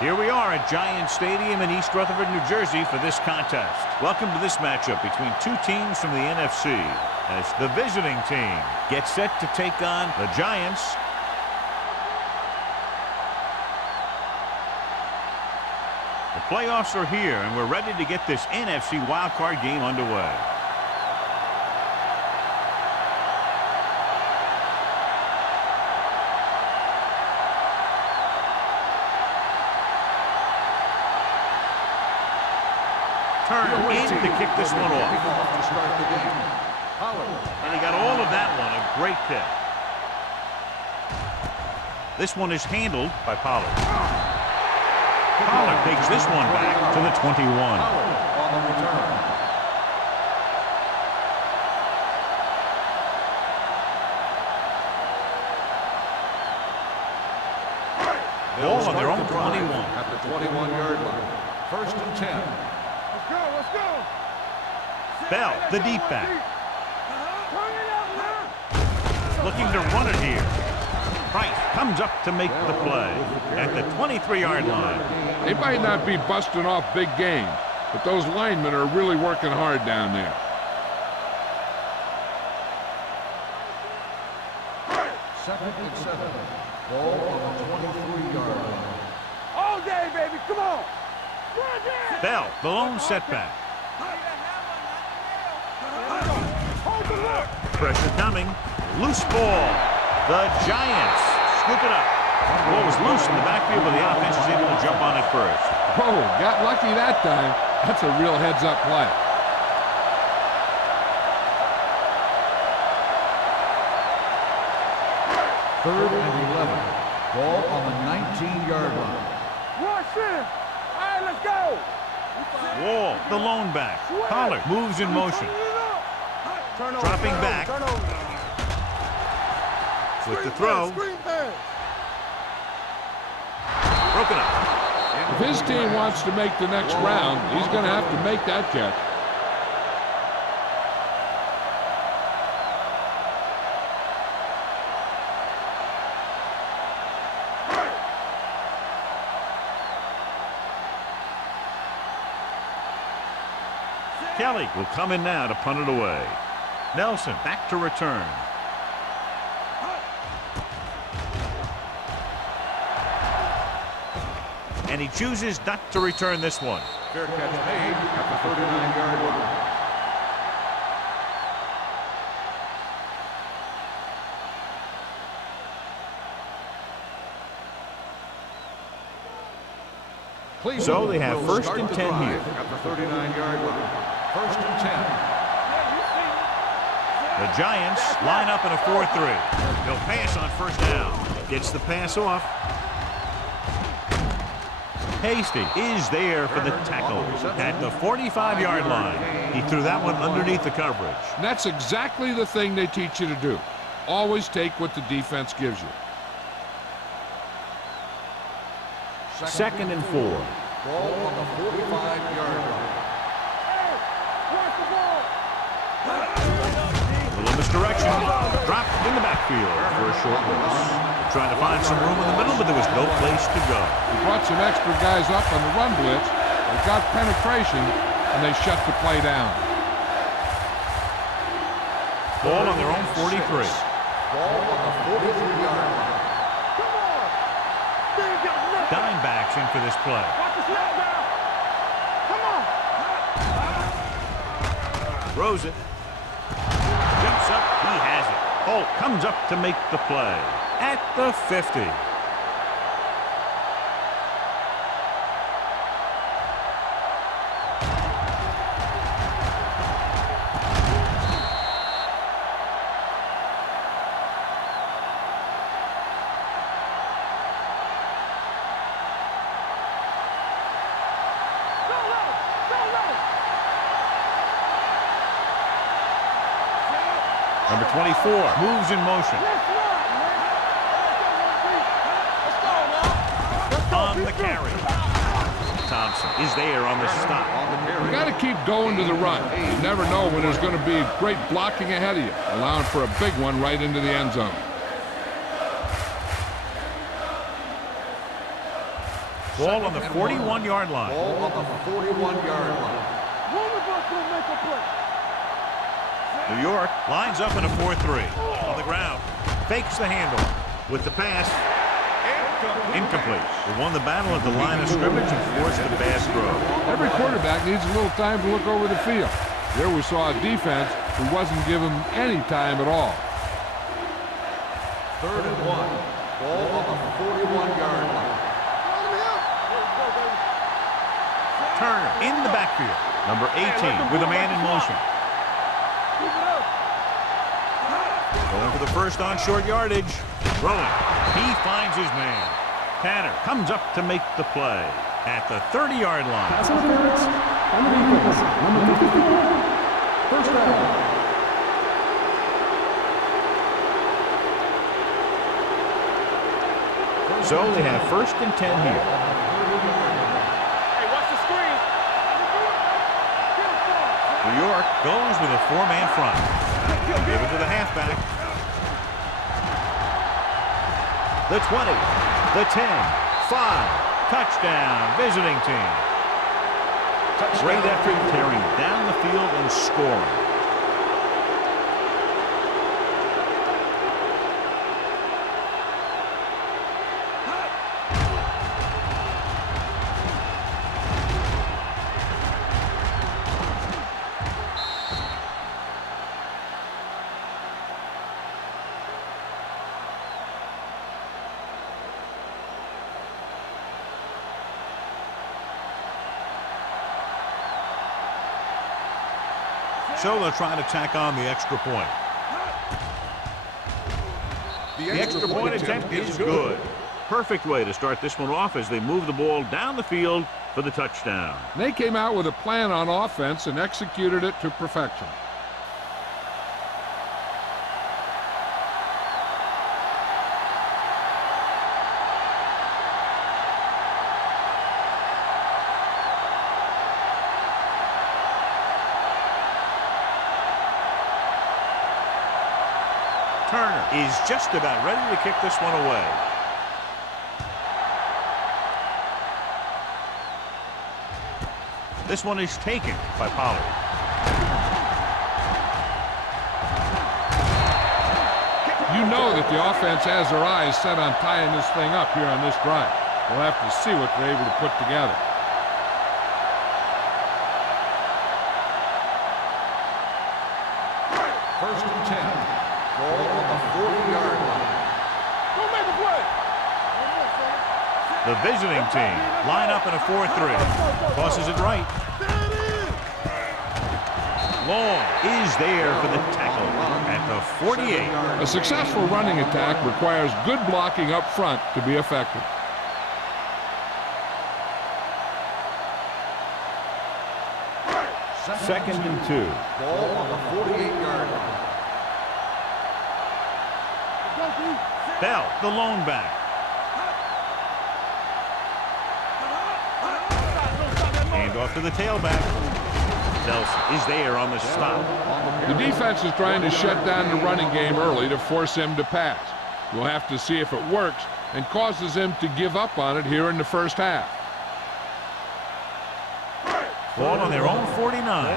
Here we are at Giant Stadium in East Rutherford, New Jersey for this contest. Welcome to this matchup between two teams from the NFC as the visiting team gets set to take on the Giants. The playoffs are here and we're ready to get this NFC wildcard game underway. Turn in to kick this one off. And he got all of that one. A great kick. This one is handled by Pollard. Pollard takes this one back to the 21. Ball on their own 21. At the 21-yard line. 1st and 10. Let's go. Bell, the deep back. Looking to run it here. Price comes up to make the play at the 23-yard line. They might not be busting off big game, but those linemen are really working hard down there. Second and 7. Ball on the 23-yard line. All day, baby. Come on. Bell, the lone setback. Pressure coming. Loose ball. The Giants scoop it up. The ball was loose in the backfield, but the offense was able to jump on it first. Oh, got lucky that time. That's a real heads-up play. Third and 11. Ball on the 19-yard line. Rush in. All right, let's go. Wall, the lone back. Pollard moves in motion. Dropping back. With the throw. Broken up. If his team wants to make the next round, he's going to have to make that catch. Kelly will come in now to punt it away. Nelson back to return. And he chooses not to return this one. Fair catch made at the 39-yard line. So they have 1st and 10 here. At the 39-yard line. 1st and 10. The Giants line up in a 4-3. They'll pass on 1st down. Gets the pass off. Hasty is there for the tackle at the 45-yard line. He threw that one underneath the coverage. And that's exactly the thing they teach you to do. Always take what the defense gives you. 2nd and 4. Ball on the 45-yard line. A little misdirection. Dropped in the backfield for a short loss. Trying to find some room in the middle, but there was no place to go. He brought some extra guys up on the run blitz. They got penetration, and they shut the play down. Ball on their own 43. Ball on the 43-yard line. Dime backs in for this play. Watch the snap now. Come on. Throws it. Jumps up. He has it. Holt comes up to make the play at the 50. Number 24 moves in motion. On the carry. Thompson is there on the stop. You got to keep going to the run. You never know when there's going to be great blocking ahead of you, allowing for a big one right into the end zone. Ball on the 41-yard line. Ball on the 41-yard line. One of us will make a play. New York lines up in a 4-3. On the ground. Fakes the handoff. With the pass. Incomplete. They won the battle at the line of scrimmage and forced a bad throw. Every quarterback needs a little time to look over the field. There we saw a defense who wasn't given any time at all. 3rd and 1. Ball on the 41-yard line. Turner in the backfield. Number 18 with a man in motion. Going for the first on short yardage. Throwing. He finds his man. Tanner comes up to make the play at the 30-yard line. Pass interference on the defense. Number 54. First down. So they have 1st and 10 here. Hey, watch the screen. New York goes with a 4-man front. Give it to the halfback. The 20, the 10, 5, touchdown, visiting team. Great effort tearing down the field and scoring. So they'll try to tack on the extra point. The extra point attempt is good. Perfect way to start this one off as they move the ball down the field for the touchdown. They came out with a plan on offense and executed it to perfection. Turner is just about ready to kick this one away. This one is taken by Pollard. You know that the offense has their eyes set on tying this thing up here on this drive. We'll have to see what they're able to put together. First and 10. Ball on the 40-yard line. Go make a play. The visiting team line up in a 4-3. Tosses it right. Long is there for the tackle at the 48. A successful running attack requires good blocking up front to be effective. Second and 2. Ball on the 48-yard line. Bell, the lone back. Hand off to the tailback. Nelson is there on the stop. The defense is trying to shut down the running game early to force him to pass. We'll have to see if it works and causes him to give up on it here in the first half. Ball on their own 49.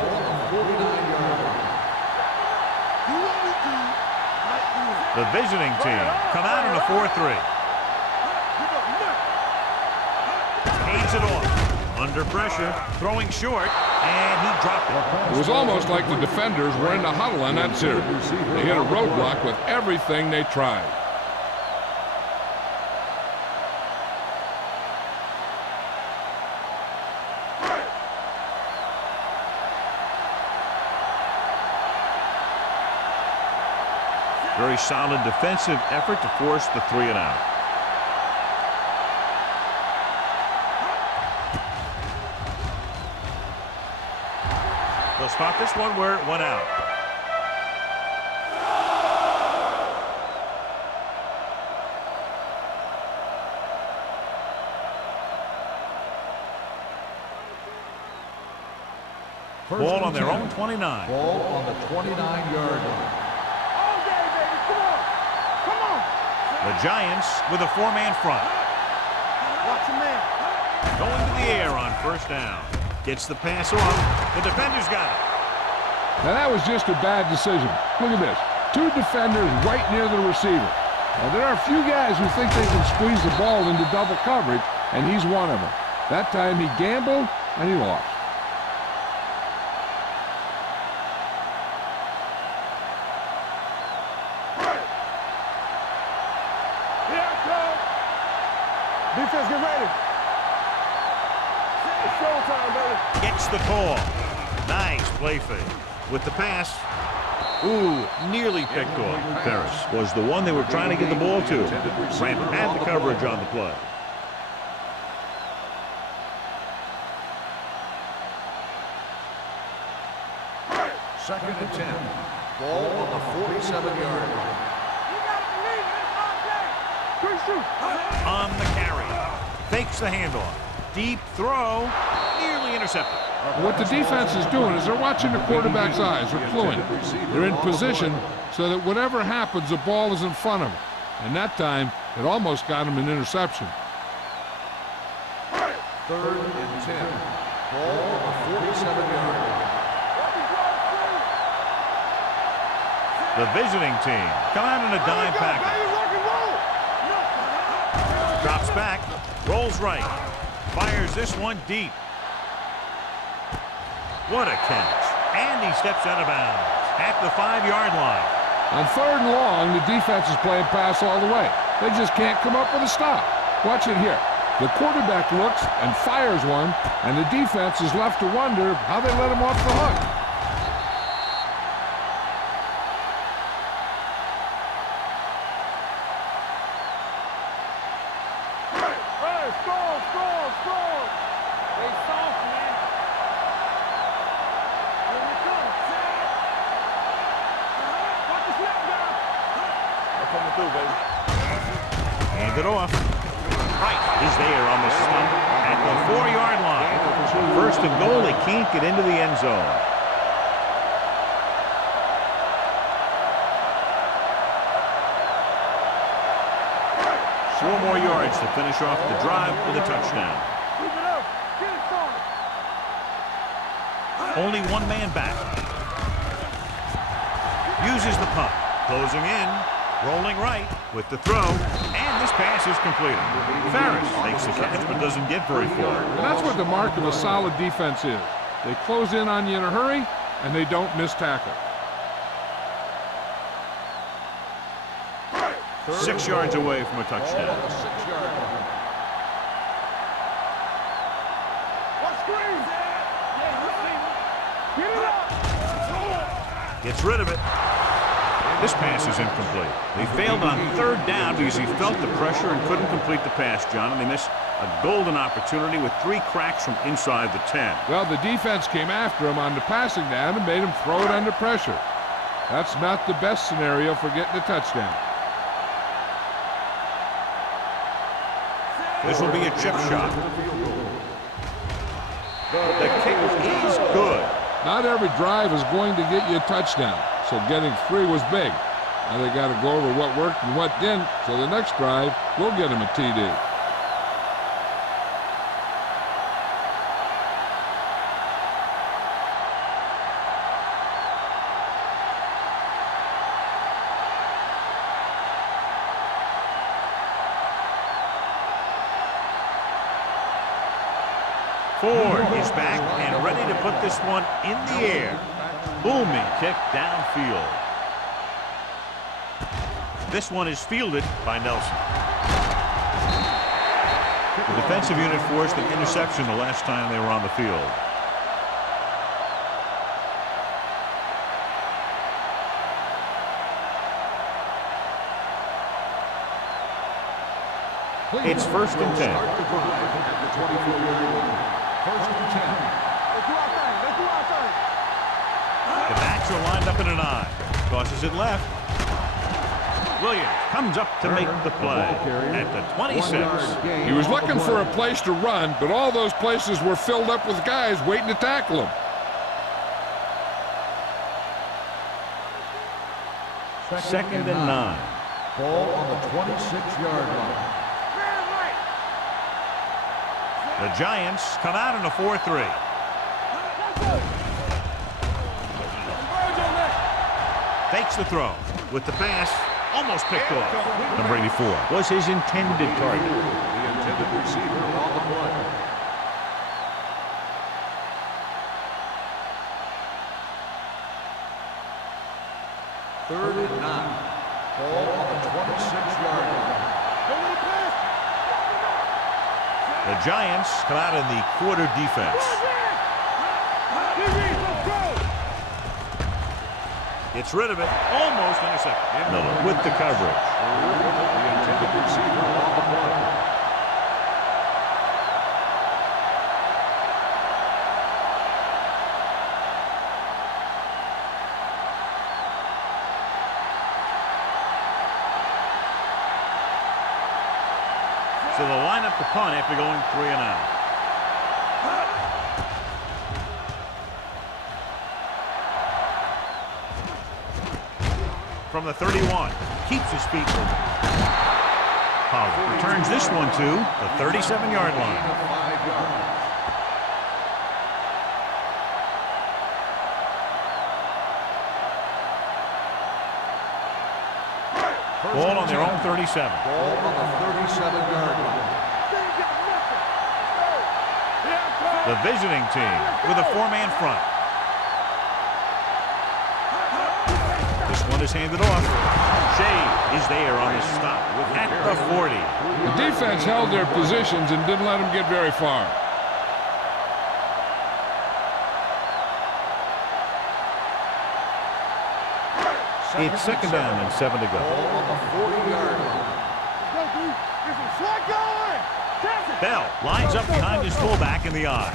The visiting team come out in a 4-3. Hands it off. Under pressure, throwing short, and he dropped it. It was almost like the defenders were in the huddle on that series. They hit a roadblock with everything they tried. Very solid defensive effort to force the 3 and out. They'll spot this one where it went out. Ball on their own 29. Ball on the 29-yard line. All day, baby. Come on. Come on. The Giants with a 4-man front. Watch your man. Going to the air on first down. Gets the pass off. The defender's got it. Now that was just a bad decision. Look at this. 2 defenders right near the receiver. Now there are a few guys who think they can squeeze the ball into double coverage, and he's one of them. That time he gambled, and he lost. Here it comes. Defense, get ready. It's showtime, baby. Gets the call. Nice play fake. With the pass. Ooh, nearly picked off. Ferris was the one they were trying to get the ball to. Grant had the coverage on the play. Second and 10. Ball on the 47-yard line. You gotta believe it. It's all day. Quick shoot. On the carry. Fakes the handoff. Deep throw. Nearly intercepted. What the defense is doing is they're watching the quarterback's eyes. They're cluing. They're in position so that whatever happens, the ball is in front of them. And that time, it almost got him an interception. Third and 10. Ball on the 47-yard line. The visiting team come out in a dime package. Drops back. Rolls right. Fires this one deep. What a catch. And he steps out of bounds at the 5-yard line. On 3rd and long, the defense is playing pass all the way. They just can't come up with a stop. Watch it here. The quarterback looks and fires one, and the defense is left to wonder how they let him off the hook. Hey, strong. They soft, man. Here we go. Watch the snap now. I'm coming through, baby. Hand it off. Right is there on the stop at the 4-yard line. 1st and goal. They can't get into the end zone. Four more yards to finish off the drive with a touchdown. Keep it up. Get it started. Only one man back. Uses the punt. Closing in. Rolling right with the throw. And this pass is completed. Ferris makes the catch but doesn't get very far. And that's what the mark of a solid defense is. They close in on you in a hurry, and they don't miss tackle. 6 yards away from a touchdown. Ball on the 6-yard line. What screen? Get it up. Gets rid of it. This pass is incomplete. They failed on 3rd down because he felt the pressure and couldn't complete the pass, John, and they missed a golden opportunity with 3 cracks from inside the 10. Well, the defense came after him on the passing down and made him throw it under pressure. That's not the best scenario for getting a touchdown. This will be a chip shot. The kick is good. Not every drive is going to get you a touchdown, so getting 3 was big. Now they got to go over what worked and what didn't, so the next drive will get them a TD. Ford is back and ready to put this one in the air. Booming kick downfield. This one is fielded by Nelson. The defensive unit forced an interception the last time they were on the field. It's 1st and 10. Start the drive at the 24-yard line. 1st and 10. Let's do our thing. Let's do our thing. The backs are lined up in an I. Tosses it left. Williams comes up to make the play at the 26. He was looking for a place to run, but all those places were filled up with guys waiting to tackle him. Second and 9. Ball on the 26-yard line. The The Giants come out in a 4-3. Fakes the throw with the pass. Almost picked off. Number 84 was his intended target. The intended receiver on the play. Third and 9. Ball on the 26-yard line. The Giants come out in the quarter defense. Gets rid of it. Almost intercepted. Miller with the coverage. The intended receiver on the play. So they'll line up the punt after going 3 and out. From the 31, keeps his feet moving. Pollard returns this one to the 37-yard line. 5 yards. Ball on their own 37. Ball on the 37-yard line. The visiting team with a 4-man front. This one is handed off. Shea is there on the stop at the 40. The defense held their positions and didn't let them get very far. It's second down and 7 to go. Ball on the 40-yard line. Bell lines up behind his fullback in the eye.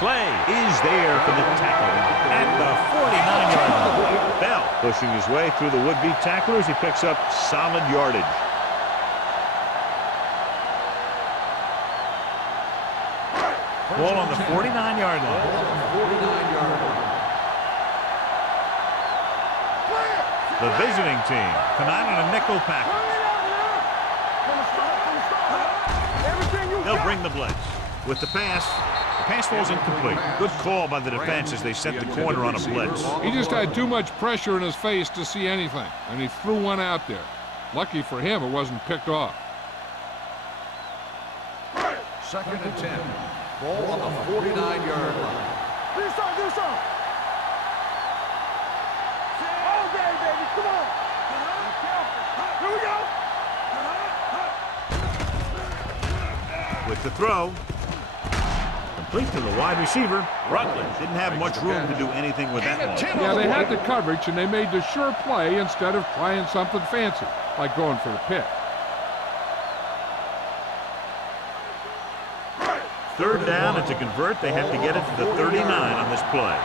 Clay is there for the tackle at the 49-yard line. Bell pushing his way through the would-be tacklers. He picks up solid yardage. Ball on the 49-yard line. Ball on the 49-yard line. The visiting team come out in a nickel package. They'll bring the blitz. With the pass falls incomplete. Good call by the defense as they set the corner on a blitz. He just had too much pressure in his face to see anything, and he threw one out there. Lucky for him, it wasn't picked off. Second and 10. Ball on the 49-yard line. Do something. All day, baby. Come on. Here we go. With the throw, complete to the wide receiver. Rutledge didn't have much room to do anything with that one. Yeah, they had the coverage, and they made the sure play instead of trying something fancy, like going for the pick. Third down, and to convert, they have to get it to the 39 on this play.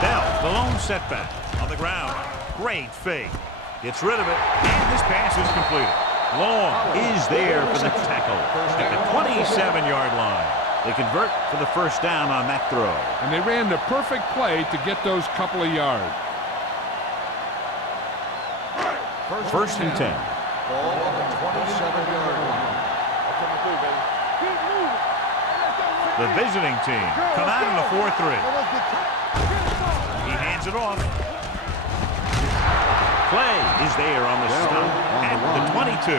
Bell, the lone setback on the ground. Great fake. Gets rid of it, and this pass is completed. Long is there for the tackle at the 27-yard line. They convert for the first down on that throw. And they ran the perfect play to get those couple of yards. First and 10. Ball on the 27-yard line. The visiting team come out in a 4-3. He hands it off. Clay is there on the stop at the 22.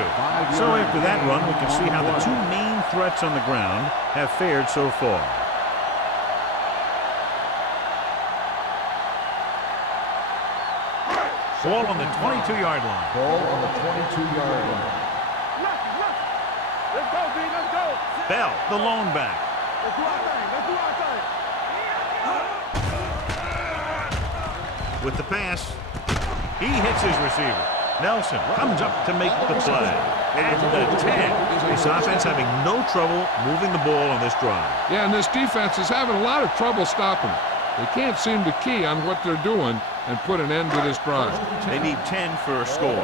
So after that run, we can see how the two main threats on the ground have fared so far. Ball on the 22-yard line. Ball on the 22-yard line. Let's go, B. Let's go. Bell, the lone back. Let's do our thing. Let's do our thing. With the pass, he hits his receiver. Nelson comes up to make the play. At the 10. This offense having no trouble moving the ball on this drive. Yeah, and this defense is having a lot of trouble stopping it. They can't seem to key on what they're doing and put an end to this drive. They need 10 for a score. Take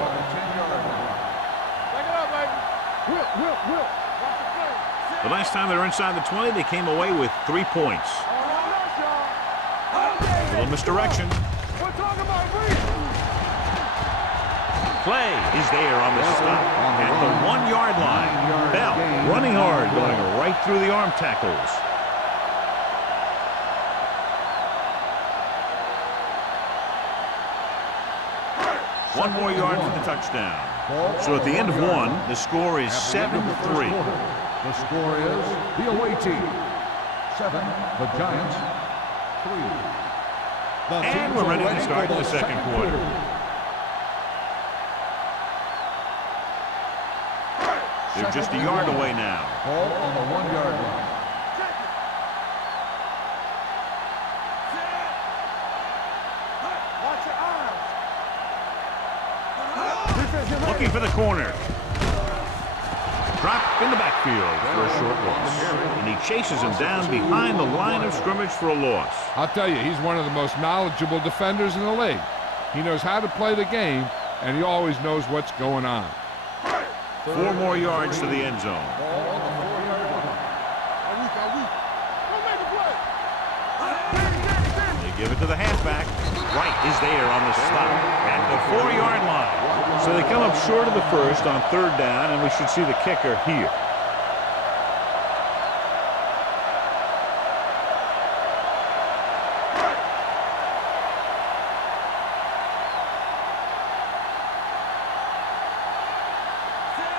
it up, baby. Will. Watch the play. The last time they were inside the 20, they came away with 3 points. A little misdirection. We're talking about Reed. Cle is there on the stop at the 1-yard line. Bell running hard, going right through the arm tackles. One more yard for the touchdown. So at the end of one, the score is 7-3. The score is the away team 7, the Giants 3. And we're ready to start the second quarter. They're just a yard away now. Ball on the 1-yard line. Looking for the corner. Drop in the backfield for a short loss. And he chases him down behind the line of scrimmage for a loss. I'll tell you, he's one of the most knowledgeable defenders in the league. He knows how to play the game, and he always knows what's going on. 4 more yards to the end zone. Ball on the 4-yard line. They give it to the halfback. Wright is there on the stop at the 4-yard line. So they come up short of the first on 3rd down, and we should see the kicker here.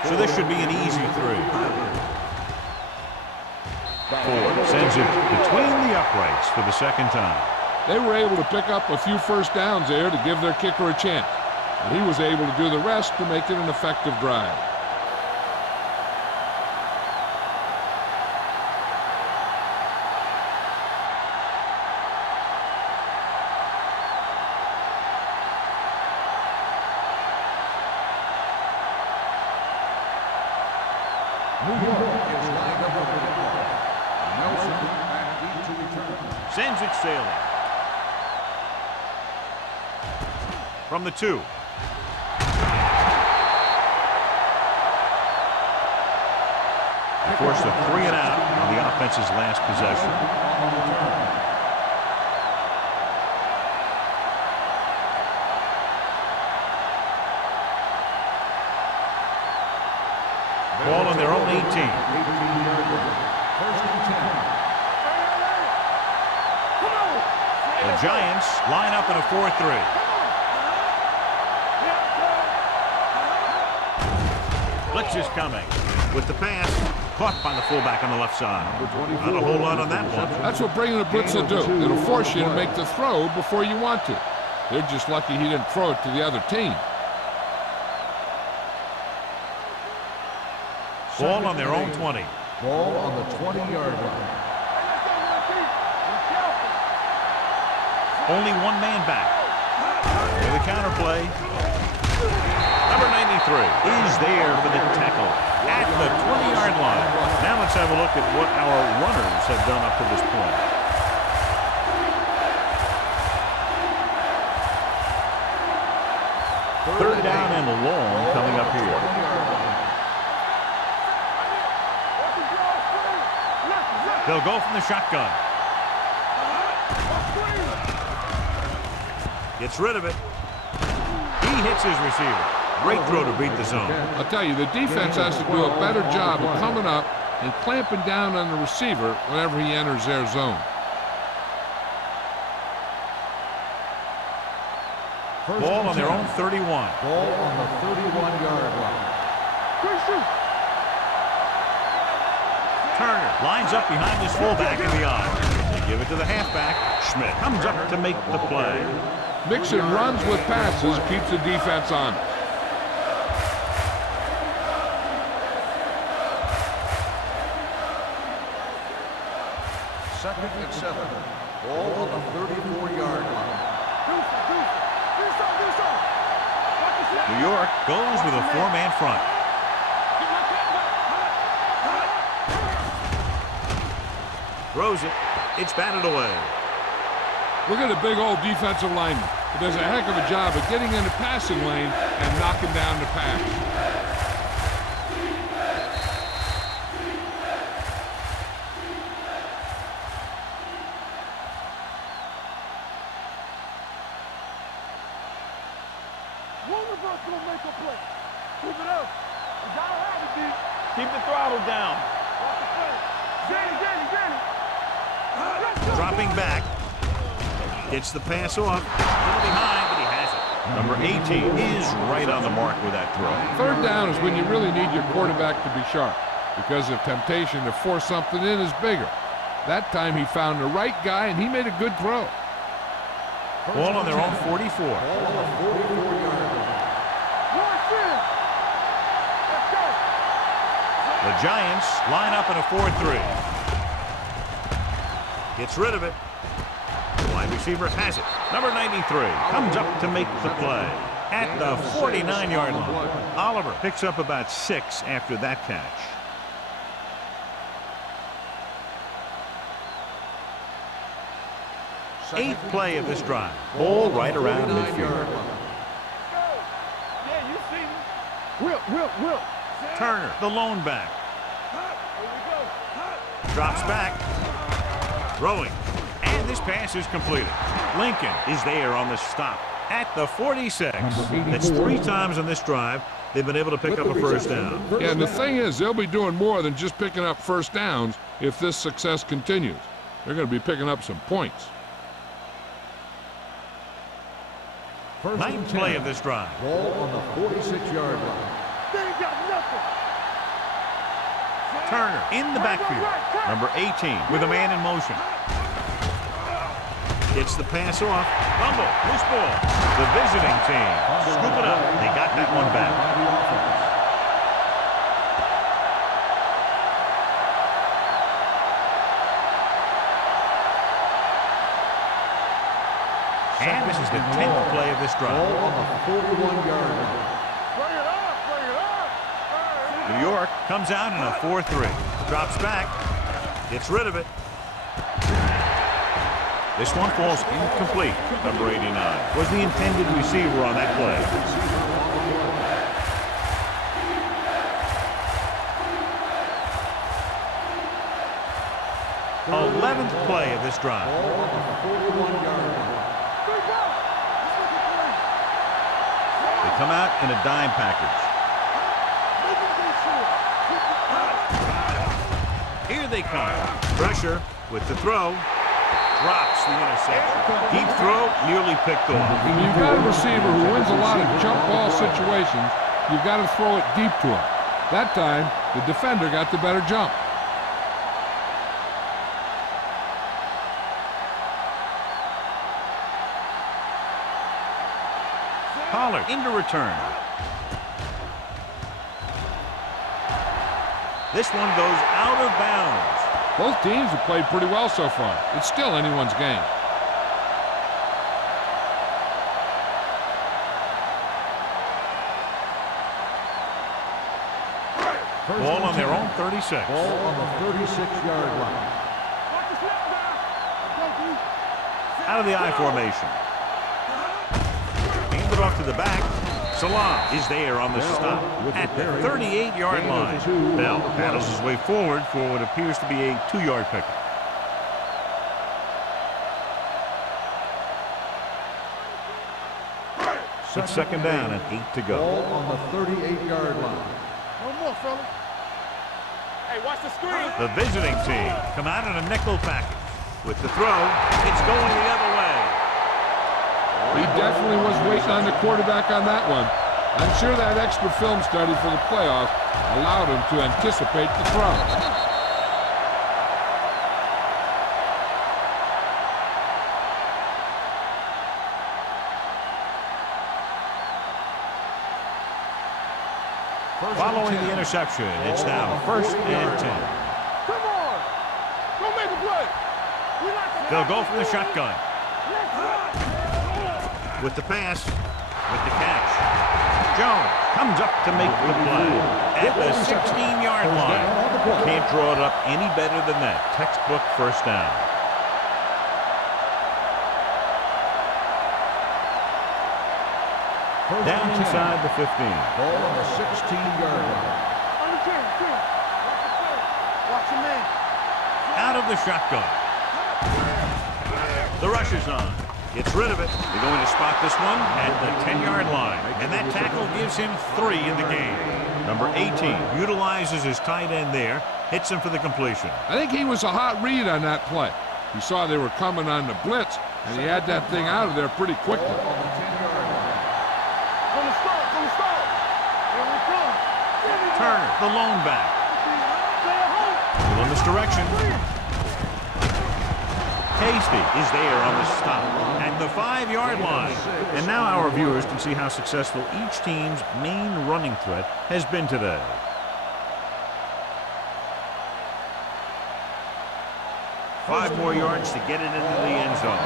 So this should be an easy 3. Ford sends it between the uprights for the second time. They were able to pick up a few first downs there to give their kicker a chance. And he was able to do the rest to make it an effective drive. New York is lined up over the ball. Nelson back deep to return. Sends it sailing. From the 2. Forced a 3 and out on the offense's last possession. Ball on their own 18. First and 10. The Giants line up in a 4-3. Blitz is coming with the pass. Caught by the fullback on the left side. Not a whole lot on that one. That's what bringing the blitz will do. It'll force you to make the throw before you want to. They're just lucky he didn't throw it to the other team. Ball on their own 20. Ball on the 20-yard line. Only one man back. With a counter play. Number 93 is there for the tackle at the 20-yard line. Now let's have a look at what our runners have done up to this point. Third down and long coming up here. They'll go from the shotgun. Gets rid of it. He hits his receiver. Great throw to beat the zone. I'll tell you, the defense has to do a better job of coming up and clamping down on the receiver whenever he enters their zone. Ball on their own 31. Ball on the 31-yard line. Turner lines up behind his fullback in the eye. They give it to the halfback. Schmidt comes up to make the play. Mixing runs with passes keeps the defense on. Second and 7. Ball on the 34-yard line. New York goes with a 4-man front. Throws it. It's batted away. Look at the big old defensive lineman. He does a heck of a job of getting in the passing lane and knocking down the pass. One of us will make a play. Keep it up. You gotta have it, D. Keep the throttle down. Watch the play. Danny. Dropping back. Gets the pass off. A little behind, but he has it. Number 18 is right on the mark with that throw. Third down is when you really need your quarterback to be sharp because the temptation to force something in is bigger. That time he found the right guy, and he made a good throw. Ball on their own 44. Ball on the 44-yard line. Let's go. The Giants line up in a 4-3. Gets rid of it. The wide receiver has it. Number 93 comes up to make the play at the 49-yard line. Oliver picks up about 6 after that catch. Eighth play of this drive. Ball right around midfield. Yeah, you see me. Will. Turner, the lone back. Here we go. Drops back. Throwing. And this pass is completed. Lincoln is there on the stop at the 46. That's 3 times on this drive they've been able to pick up a first down. Yeah, and the thing is, they'll be doing more than just picking up first downs if this success continues. They're going to be picking up some points. Ninth play of this drive. Ball on the 46-yard line. They ain't got nothing. Turner in the backfield. Number 18 with a man in motion. Gets the pass off. Fumble. Loose ball. The visiting team scoop it up. They got that one back. And this is the 10th play of this drive. Ball on the 41-yard line. Bring it up. New York comes out in a 4-3. Drops back. Gets rid of it. This one falls incomplete. Number 89 was the intended receiver on that play. Third 11th play of this drive. Ball on the 41-yard line. They come out in a dime package. Here they come. Pressure with the throw. Drops the interception. Deep throw, nearly picked off. When you've got a receiver who wins a lot of jump ball situations, you've got to throw it deep to him. That time, the defender got the better jump. Pollard into return. This one goes out of bounds. Both teams have played pretty well so far. It's still anyone's game. Ball on their own 36. Ball on the 36-yard line. Out of the I formation. Handed off to the back. Salam is there on the stop at the 38-yard line. Bell paddles his way forward for what appears to be a 2-yard pickup. It's second down and 8 to go. Ball on the 38-yard line. No more, fella. Hey, watch the screen. The visiting team come out in a nickel package. With the throw, it's going the other way. He definitely was waiting on the quarterback on that one. I'm sure that extra film study for the playoffs allowed him to anticipate the throw. Following the interception, it's now first and 10. Come on. Go make a play. They'll go from the shotgun. With the pass, with the catch. Jones comes up to make the play at the 16-yard line. Can't draw it up any better than that. Textbook first down. Down inside the 15. Ball on the 16-yard line. Watch your man. Out of the shotgun. The rush is on. Gets rid of it. They're going to spot this one at the 10-yard line. And that tackle gives him 3 in the game. Number 18 utilizes his tight end there. Hits him for the completion. I think he was a hot read on that play. He saw they were coming on the blitz, and he had that thing out of there pretty quickly. From the start. Here we come. Turner, the lone back. Still in this direction. Hasty is there on the stop at the 5-yard line. And now our viewers can see how successful each team's main running threat has been today. Five more yards to get it into the end zone.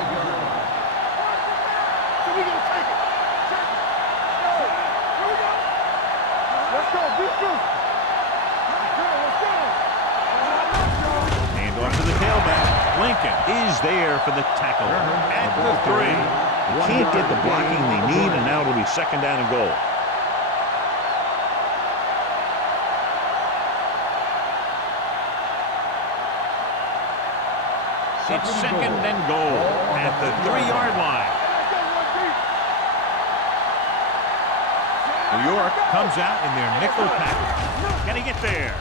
Let's go. Hand off to the tailback. Lincoln is there for the tackle at the 3. Can't get the blocking they need, and now it'll be 2nd down and goal. It's 2nd and goal at the 3-yard line. New York comes out in their nickel package. Can he get there?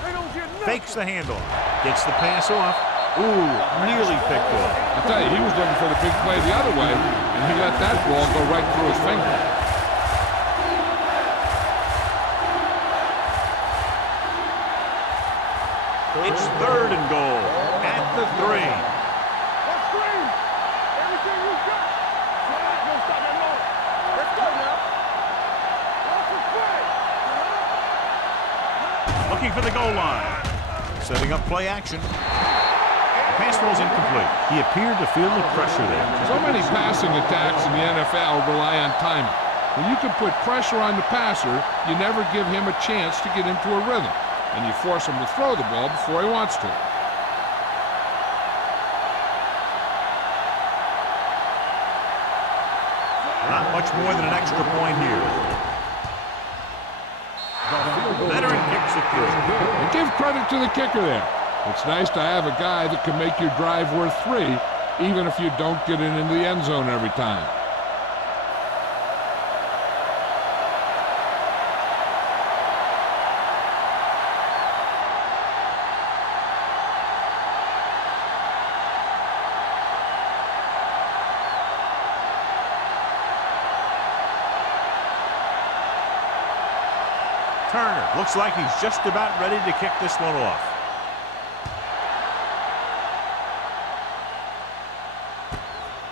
Fakes the handoff. Gets the pass off. Ooh, nearly picked off. I tell you, he was looking for the big play the other way, and he let that ball go right through his finger. It's 3rd and goal at the 3. Let's scream. Everything you got. Don't stop that long. Let's go now. Looking for the goal line. Setting up play action. The pass ball's incomplete. He appeared to feel the pressure there. So many passing attacks in the NFL rely on timing. When you can put pressure on the passer, you never give him a chance to get into a rhythm, and you force him to throw the ball before he wants to. Not much more than an extra point here. Veteran kicks it through. And give credit to the kicker there. It's nice to have a guy that can make your drive worth 3, even if you don't get it into the end zone every time. Turner looks like he's just about ready to kick this one off.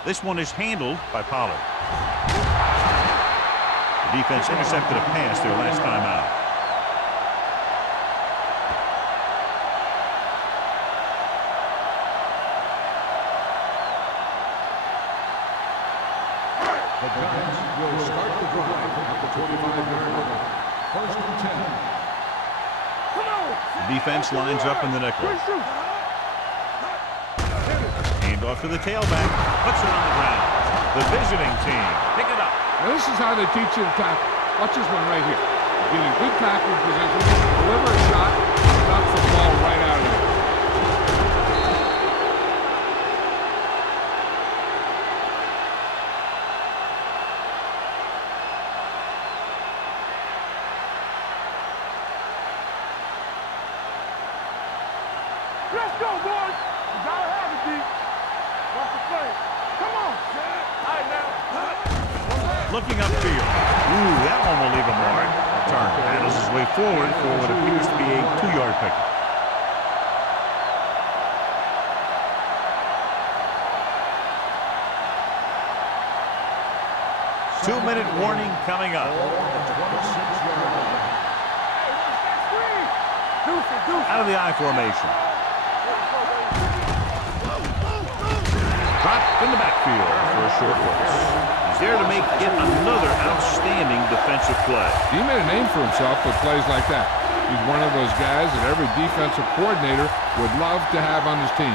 This one is handled by Pollard. The defense intercepted a pass their last time out. The Giants will start the drive at the 25-yard line. 1st and 10. The defense lines up in the nickel. Hand off to the tailback. Puts it on the ground. The visiting team pick it up. Now this is how they teach you to tackle. Watch this one right here. Get in good tackling position, deliver a shot, knock the ball right out of there. Let's go, boys. You gotta have it, D. Watch the play. Come on. All right, now. Looking upfield. Ooh, that one will leave a mark. Turner handles his way forward for what appears to be a 2-yard pickup. Two-minute warning coming up. Out of the I formation. Dropped in the backfield for a short loss. He's there to make yet another outstanding defensive play. He made a name for himself with plays like that. He's one of those guys that every defensive coordinator would love to have on his team.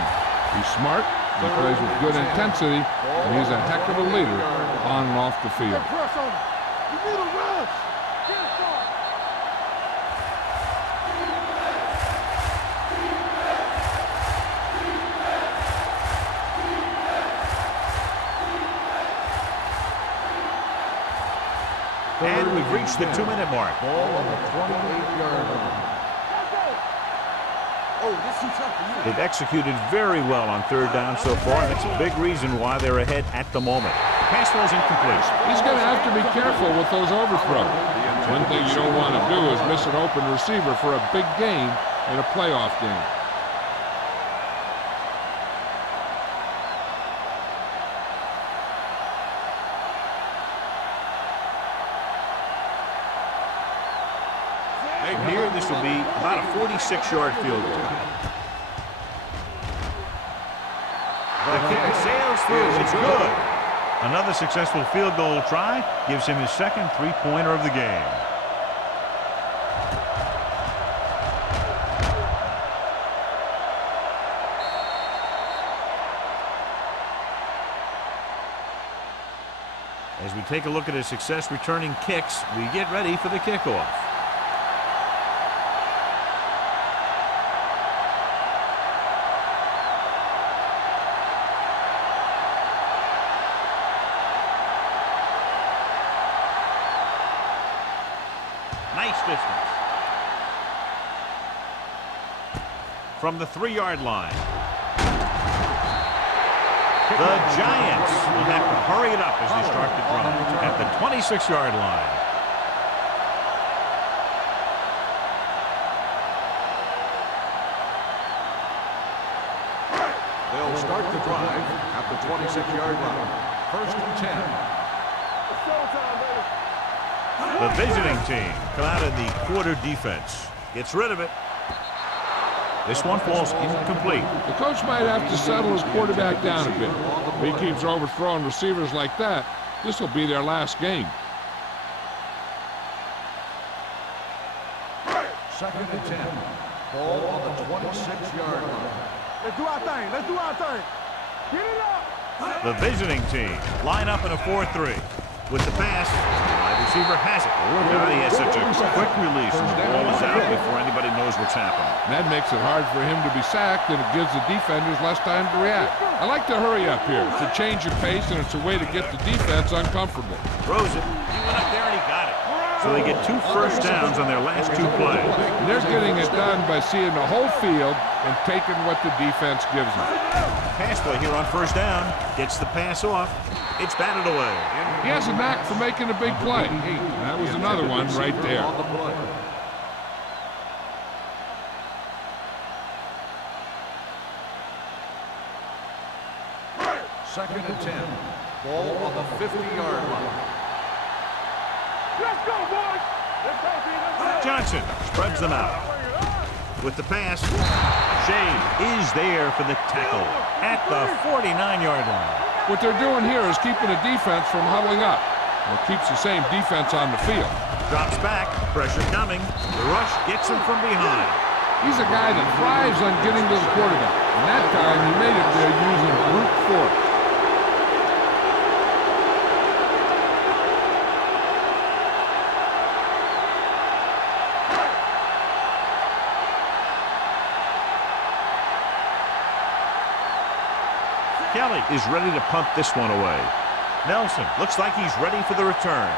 He's smart, he plays with good intensity, and he's a heck of a leader on and off the field. Press on him. You need a rush. Get it started. We've reached the 2-minute mark. Ball on the 28-yard line. They've executed very well on third down so far, and that's a big reason why they're ahead at the moment. The pass ball is incomplete. He's going to have to be careful with those overthrows. One thing you don't want to do is miss an open receiver for a big gain in a playoff game. Here, this will be about a 46-yard field goal. The kick sails through. It's good. Another successful field goal try gives him his second three-pointer of the game. As we take a look at his success returning kicks, we get ready for the kickoff. Nice distance. From the 3-yard line. The Giants will have to hurry it up as they start to drive at the 26-yard line. They'll start the drive at the 26-yard line. First and 10. The visiting team come out in the quarter defense. Gets rid of it. This one falls incomplete. The coach might have to settle his quarterback down a bit. If he keeps overthrowing receivers like that, this will be their last game. Second and 10. Ball on the 26-yard line. Let's do our thing. Let's do our thing. Get it up. The visiting team line up in a 4-3. With the pass, the wide receiver has it. God, he has such a quick release, and the ball is out before anybody knows what's happening. That makes it hard for him to be sacked, and it gives the defenders less time to react. I like to hurry up here. It's a change of pace, and it's a way to get the defense uncomfortable. Throws it. He went up there and he got it. So they get 2 first downs on their last 2 plays. And they're getting it done by seeing the whole field and taking what the defense gives them. Pass play here on first down. Gets the pass off. It's batted away. He has a knack for making a big play. That was another one right there. Second and 10. Ball on the 50-yard line. Let's go, boys. Let's go, D. Johnson spreads them out. With the pass, Shade is there for the tackle at the 49-yard line. What they're doing here is keeping the defense from huddling up. It keeps the same defense on the field. Drops back, pressure coming. The rush gets him from behind. He's a guy that thrives on getting to the quarterback. And that time, he made it there using brute force. Kelly is ready to punt this one away. Nelson looks like he's ready for the return.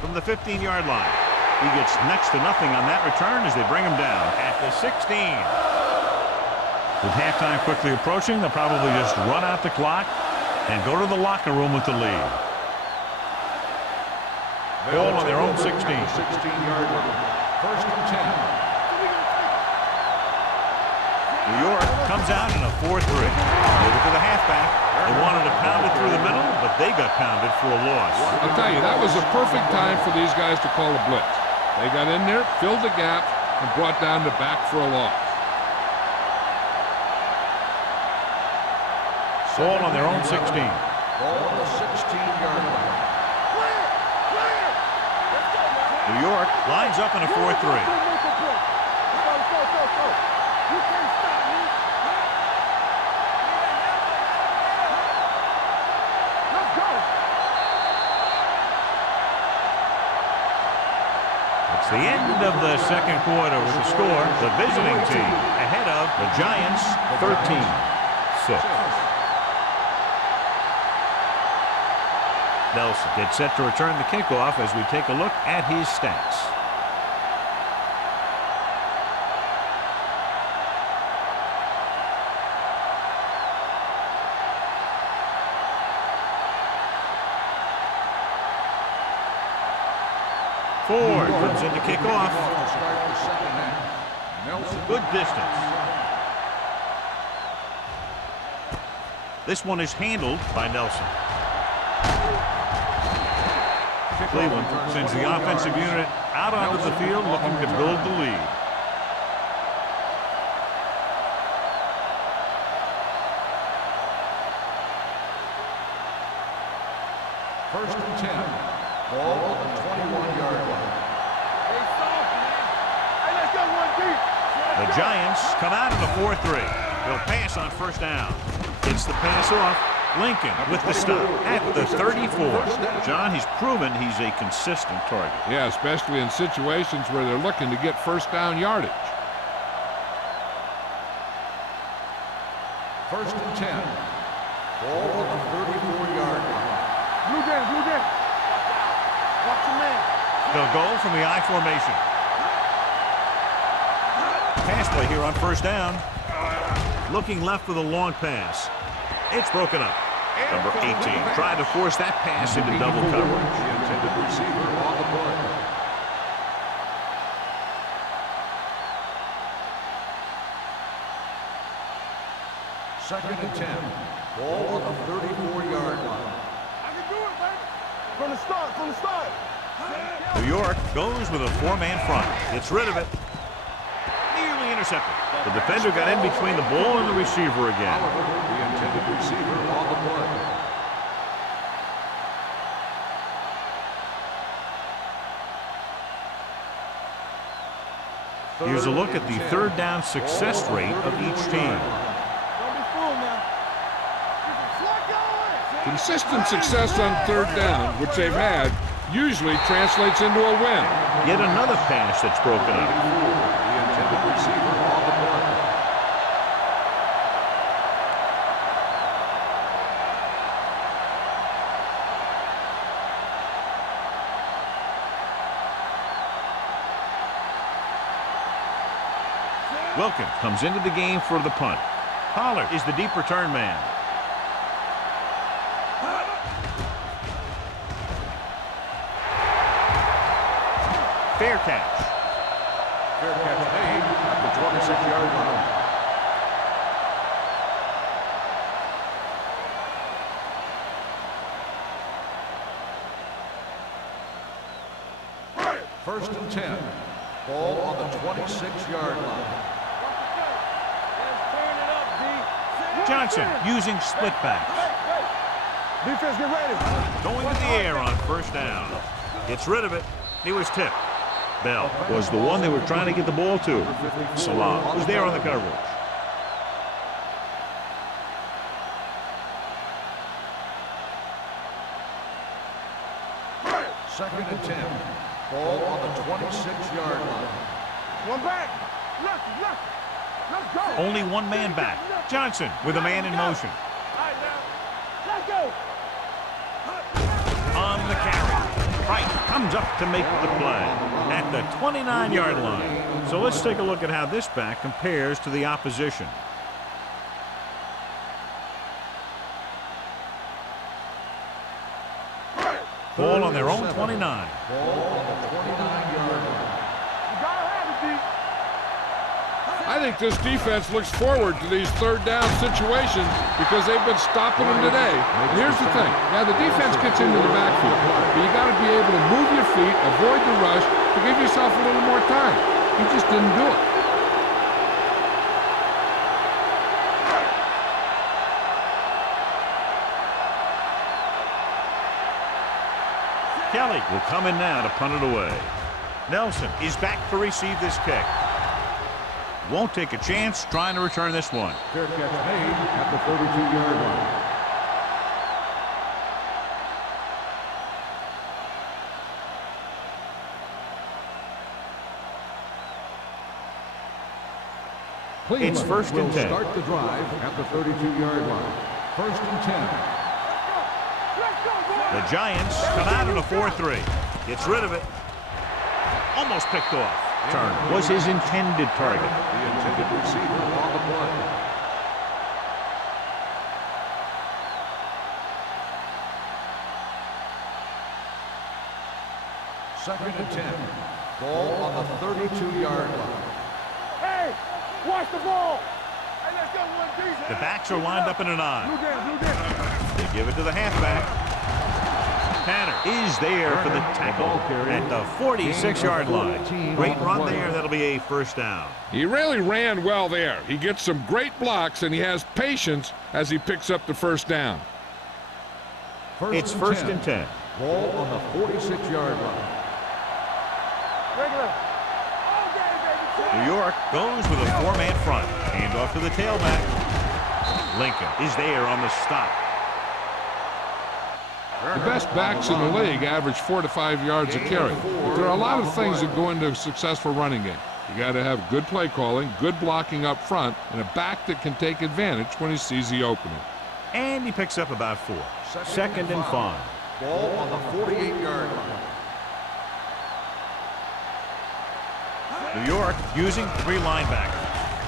From the 15-yard line. He gets next to nothing on that return as they bring him down at the 16. With halftime quickly approaching, they'll probably just run out the clock and go to the locker room with the lead. Ball on their own 16. 16-yard line. First and 10. New York comes out in a 4-3. Over to the halfback. They wanted to pound it through the middle, but they got pounded for a loss. I'll tell you, that was a perfect time for these guys to call a blitz. They got in there, filled the gap, and brought down the back for a loss. Ball on their own 16. Ball on the 16-yard line. New York lines up in a 4-3. The end of the second quarter with the score, the visiting team ahead of the Giants 13-6. Nelson gets set to return the kickoff as we take a look at his stats. Ford comes in to kick off. Good distance. This one is handled by Nelson. Cleveland sends the offensive unit out onto the field looking to build the lead. First and 10. Ball on the 21-yard line. Hey, soft, man. Hey, let's go one deep. The Giants come out in the 4-3. They'll pass on first down. Gets the pass off. Lincoln with the stop at the 34. John, he's proven he's a consistent target. Yeah, especially in situations where they're looking to get first down yardage. First and 10. Ball on the 34-yard line. Blue game, blue game. Watch your man. They'll go from the I formation. Pass play here on first down. Looking left with a long pass. It's broken up. Number 18 tried to force that pass into double coverage. The intended receiver on the play. Second and 10. Ball on the 34-yard line. I can do it, baby. From the start, from the start. New York goes with a four-man front. Gets rid of it. Nearly intercepted. The defender got in between the ball and the receiver again. The intended receiver on the play. Here's a look at the third down success rate of each team. Don't be fooled now. Consistent success on third down, which they've had, usually translates into a win. Yet another pass that's broken up. The intended receiver on the play. Wilkins comes into the game for the punt. Pollard is the deep return man. Fair catch. Fair catch made at the 26-yard line. First and 10. Ball on the 26-yard line. Johnson using split backs. Defense, get ready. Going to the air on first down. Gets rid of it. He was tipped. Bell was the one they were trying to get the ball to. Salah was there on the coverage. Second and 10. Ball on the 26-yard line. One back. Left. Let's go. Only one man back. Johnson with a man in motion. All right, now. Let's go. On the carry. Wright comes up to make the play at the 29-yard line. So let's take a look at how this back compares to the opposition. Ball on their own 29. Ball on the 29-yard line. You gotta have it, D. I think this defense looks forward to these third down situations because they've been stopping them today. And here's the thing. Yeah, the defense gets into the backfield, but you got to be able to move your feet, avoid the rush, to give yourself a little more time. He just didn't do it. Kelly will come in now to punt it away. Nelson is back to receive this kick. Won't take a chance trying to return this one. Fair catch made at the 32-yard line. Cleveland It's first will and 10. start the drive at the 32-yard line. First and 10. The Giants come out in a 4-3. Gets rid of it. Almost picked off. Turner was his intended target. The intended receiver on the play. Second and 10. Ball on the 32-yard line. Hey, watch the ball. Hey, let's go, one defense. The backs are lined up in an eye. Blue down. They give it to the halfback. Tanner is there for the tackle at the 46-yard line. Great run there. That'll be a first down. He really ran well there. He gets some great blocks, and he has patience as he picks up the first down. It's first and 10. Ball on the 46-yard line. Regular. New York goes with a four-man front. Hand off to the tailback. Lincoln is there on the stop. The best backs in the league average 4 to 5 yards a carry. But there are a lot of things that go into a successful running game. You got to have good play calling, good blocking up front, and a back that can take advantage when he sees the opening. And he picks up about 4. Second and 5. Ball on the 48-yard line. New York using 3 linebackers.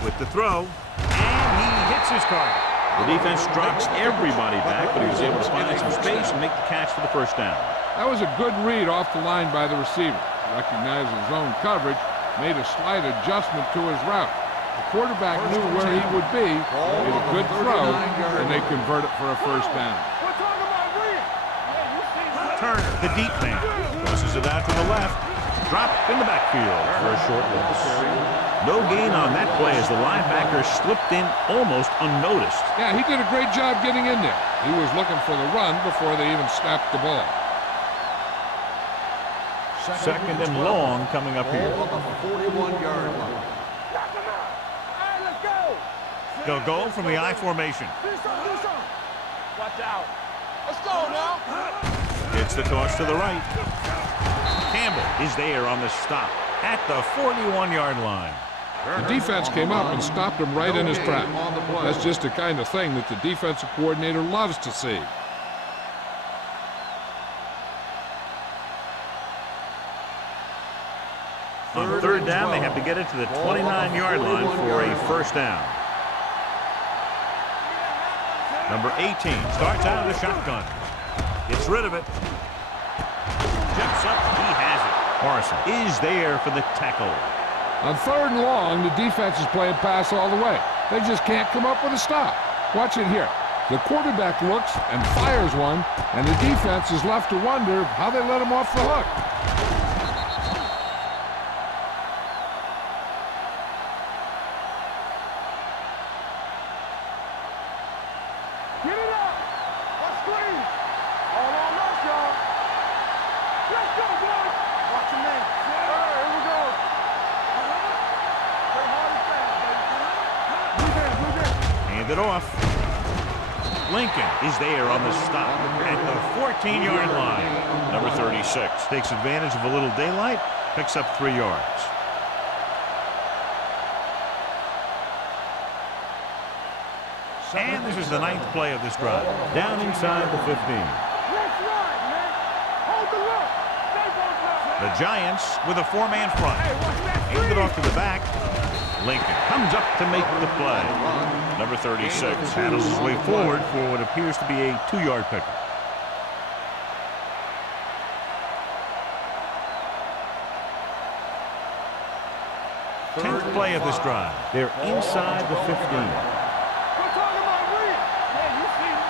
With the throw, and he hits his target. The defense drops everybody back, but he was able to find some space and make the catch for the first down. That was a good read off the line by the receiver. Recognized his zone coverage, made a slight adjustment to his route. The quarterback knew where he would be, made a good throw, and they convert it for a first down. We're talking about Reed. Yeah, you see that. Turner, the deep man, tosses it out to the left. Dropped in the backfield for a short loss. No gain on that play as the linebacker slipped in almost unnoticed. Yeah, he did a great job getting in there. He was looking for the run before they even snapped the ball. Second and long coming up here. Ball on the 41-yard line. Hey, let's go. They'll go from the I formation. Do something. Watch out. Let's go now. It's the toss to the right. Campbell is there on the stop at the 41-yard line. The defense came up and stopped him right in his track. That's just the kind of thing that the defensive coordinator loves to see. On third down, they have to get it to the 29-yard line for a first down. Number 18 starts out of the shotgun. Gets rid of it. Jumps up. He has it. Morrison is there for the tackle. On third and long, the defense is playing pass all the way. They just can't come up with a stop. Watch it here. The quarterback looks and fires one, and the defense is left to wonder how they let him off the hook. Get it up. Let's squeeze. All on us, y'all. Let's go, boys. Watch your man. All right, here we go. Play hard and fast, baby. Blue down. Hand it off. Lincoln is there on the stop at the 14-yard line. Number 36 takes advantage of a little daylight, picks up 3 yards. And this is the 9th play of this drive. Down inside the 15. Let's run, man. Hold the look. Stay both The Giants with a 4-man front. Hey, watch that. Hand it off to the back. Lincoln comes up to make the play. Number 36 paddles his way forward for what appears to be a 2-yard pickup. Tenth play of this drive. They're inside the 15. We're talking about Reed. Yeah, you see him.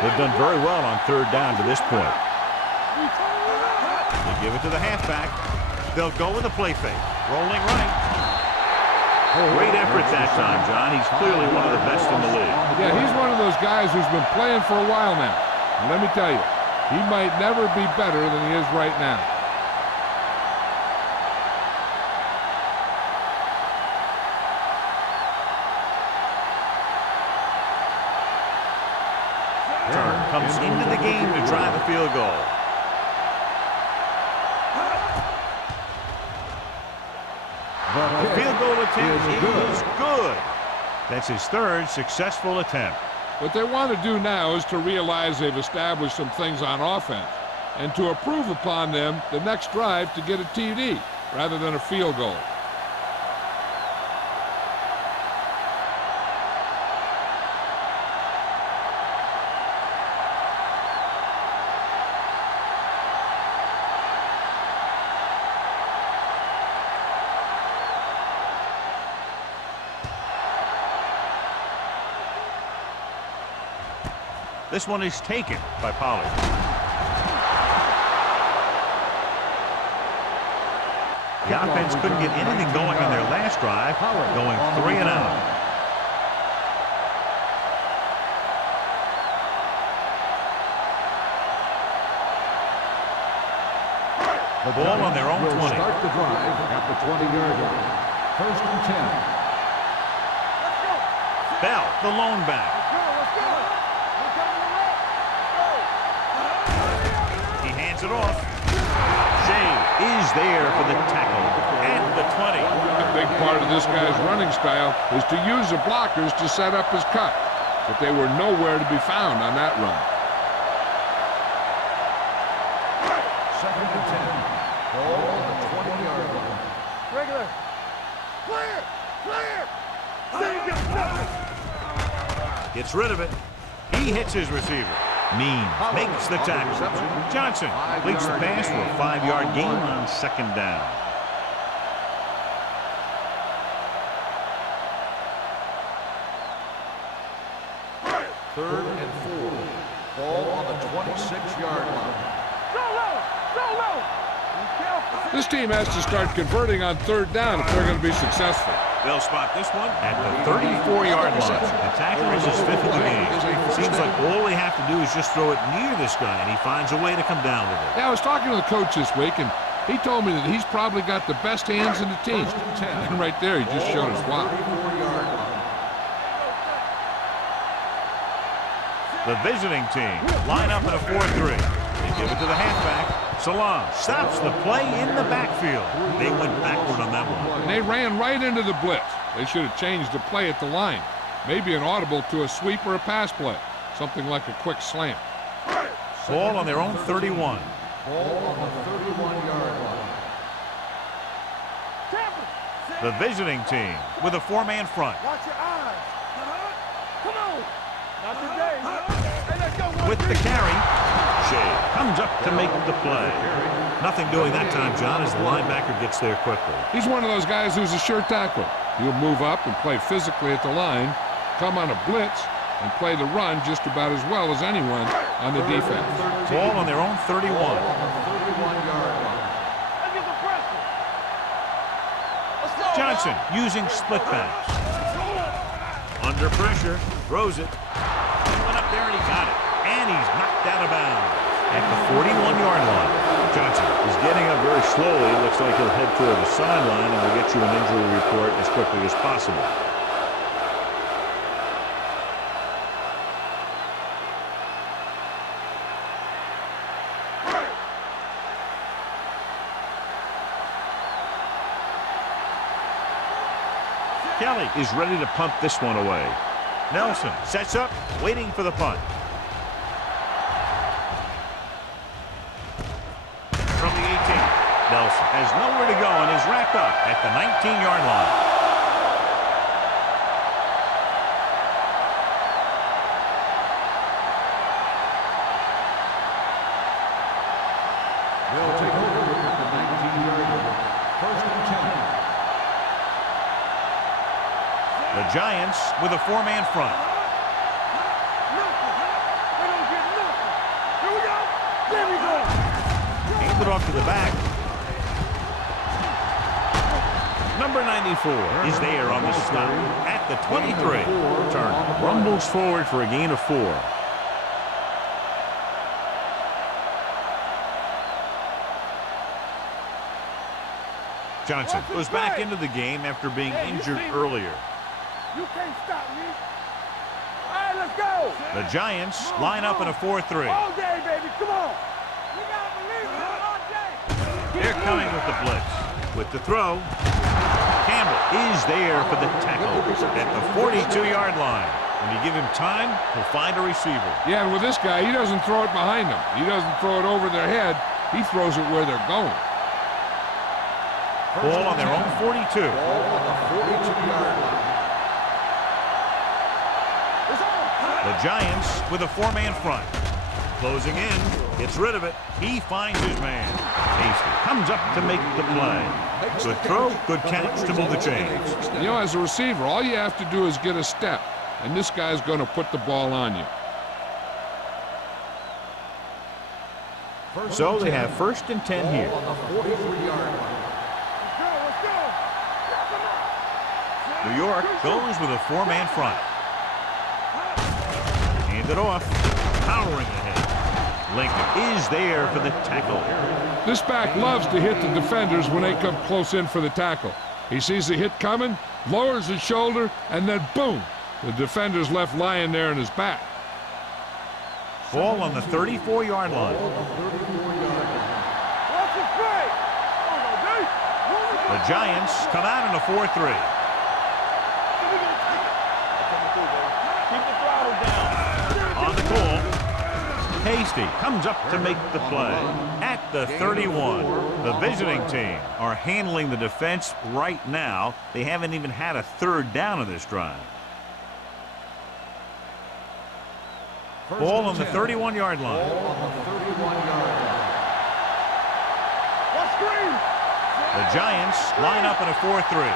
They've done very well on third down to this point. They give it to the halfback. They'll go with a play fake. Rolling right. Great effort that time, John. He's clearly one of the best in the league. Yeah, he's one of those guys who's been playing for a while now. And let me tell you, he might never be better than he is right now. Turn comes into the game to drive a field goal. The field goal attempt is good. That's his third successful attempt. What they want to do now is to realize they've established some things on offense and to improve upon them the next drive to get a TD rather than a field goal. This one is taken by Pollard. The offense couldn't get anything going on their last drive, going 3 and out. The ball on their own 20. Start the drive at the 20-yard line. 1st and 10. Bell, the lone back. He hands it off. Shea is there for the tackle at the 20. A big part of this guy's running style is to use the blockers to set up his cut, but they were nowhere to be found on that run. 2nd and 10. Ball on the 20-yard line. Regular. Clear. Gets rid of it. He hits his receiver. Means makes the tackle. Johnson completes the pass for a 5-yard gain on 2nd down. Third and 4. Ball on the 26-yard line. This team has to start converting on 3rd down if they're going to be successful. They'll spot this one at the 34-yard line. The tackle is his 5th of the game. Seems like all they have to do is just throw it near this guy, and he finds a way to come down with it. Yeah, I was talking to the coach this week, and he told me that he's probably got the best hands in the team. And right there, he just showed us why. The visiting team line up in a 4-3. They give it to the halfback. Salam stops the play in the backfield. They went backward on that one. And they ran right into the blitz. They should have changed the play at the line. Maybe an audible to a sweep or a pass play. Something like a quick slant. Ball on their own 31. Ball on the 31-yard line. The visiting team with a 4-man front. Watch your eyes. Come on. Not today. Hey, let's go. With the carry, Shea comes up to make the play. Nothing doing that time, John, as the linebacker gets there quickly. He's one of those guys who's a sure tackler. He'll move up and play physically at the line, come on a blitz, and play the run just about as well as anyone on the defense. Ball on their own 31. On the 31-yard line. Let's get the pressure. Let's go. Johnson using split pass. Under pressure, throws it. He went up there and he got it. And he's knocked out of bounds at the 41-yard line. Johnson is getting up very slowly. Looks like he'll head toward the sideline, and we'll get you an injury report as quickly as possible. Kelly is ready to punt this one away. Nelson sets up, waiting for the punt. From the 18, Nelson has nowhere to go and is wrapped up at the 19-yard line. They'll take over at the 19-yard line. 1st and 10. The Giants with a 4-man front. Handed off to the back. Number 94 is there on the stop at the 23. Turner rumbles forward for a gain of 4. Johnson goes back into the game after being injured earlier. You can't stop me. All right, let's go. The Giants line up in a 4-3. All day, baby. Come on. We got to believe it all day. They're coming with the blitz. With the throw. Can't is there for the tackle at the 42-yard line. When you give him time, he'll find a receiver. Yeah, and with this guy, he doesn't throw it behind them. He doesn't throw it over their head. He throws it where they're going. Ball on their own 42. Ball on the 42-yard line. The Giants with a four-man front. Closing in, gets rid of it. He finds his man. Hasty comes up to make the play. Good throw, good catch to move the chains. You know, as a receiver, all you have to do is get a step, and this guy's going to put the ball on you. So they have 1st and 10 here. On the 43-yard line. New York goes with a four-man front. Hand it off. Powering ahead. Lincoln is there for the tackle. This back loves to hit the defenders when they come close in for the tackle. He sees the hit coming, lowers his shoulder, and then boom, the defender's left lying there in his back. Ball on the 34-yard line. The Giants come out in a 4-3. Keep the throttle down. On the call, Hasty comes up to make the play at the 31. The visiting team are handling the defense right now. They haven't even had a 3rd down of this drive. Ball on the 31-yard line. Ball on the 31-yard line. The Giants line up in a 4-3.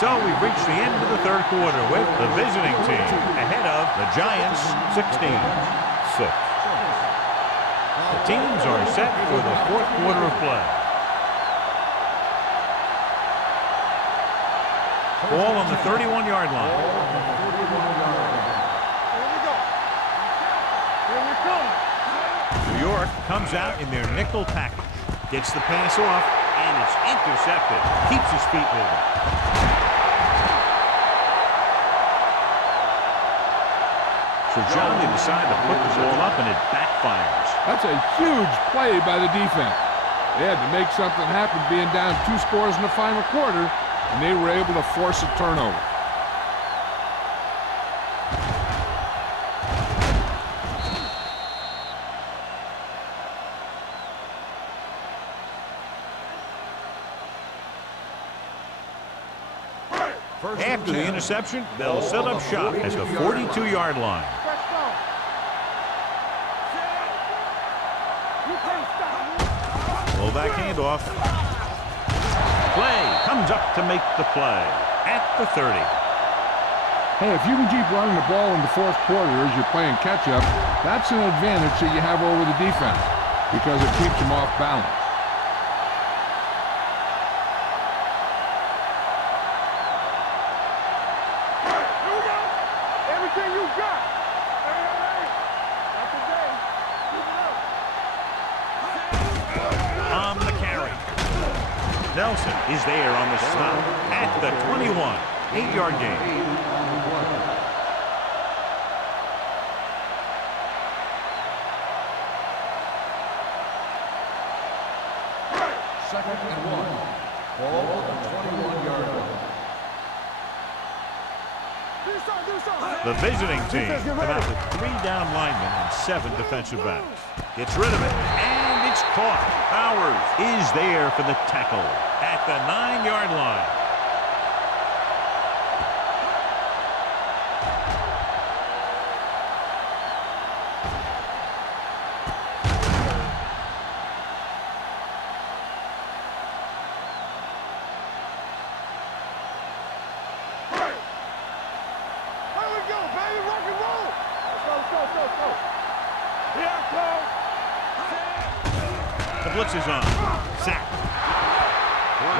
So we've reached the end of the 3rd quarter with the visiting team ahead of the Giants 16-6. The teams are set for the 4th quarter of play. Ball on the 31-yard line. New York comes out in their nickel package. Gets the pass off, and it's intercepted. Keeps his feet moving. So, John, they decide to put the ball up, and it backfires. That's a huge play by the defense. They had to make something happen being down 2 scores in the final quarter, and they were able to force a turnover. After the interception, they'll set up shop at the 42-yard line. Fullback handoff. Clay comes up to make the play at the 30. Hey, if you can keep running the ball in the 4th quarter as you're playing catch-up, that's an advantage that you have over the defense because it keeps them off balance. On the carry. Nelson is there on the stop at the 21. 8-yard gain. Second and 1. Ball on the 21-yard line. The visiting team come out with 3 down linemen and 7 defensive backs. Gets rid of it, and it's caught. Powers is there for the tackle at the 9-yard line. The blitz is on. Sack.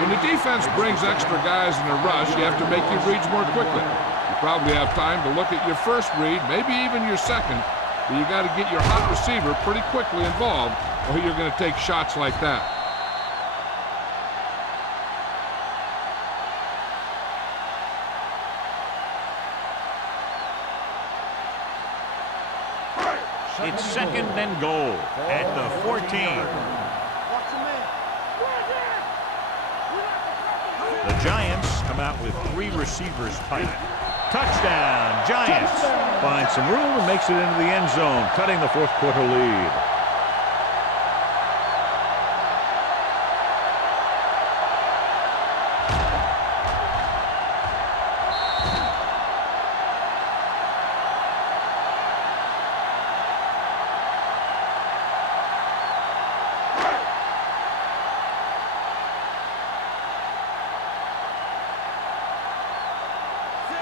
When the defense brings extra guys in a rush, you have to make your reads more quickly. You probably have time to look at your first read, maybe even your second, but you got to get your hot receiver pretty quickly involved, or you're going to take shots like that. It's second and goal at the 14. The Giants come out with 3 receivers tight. Touchdown, Giants. Finds some room and makes it into the end zone, cutting the fourth quarter lead.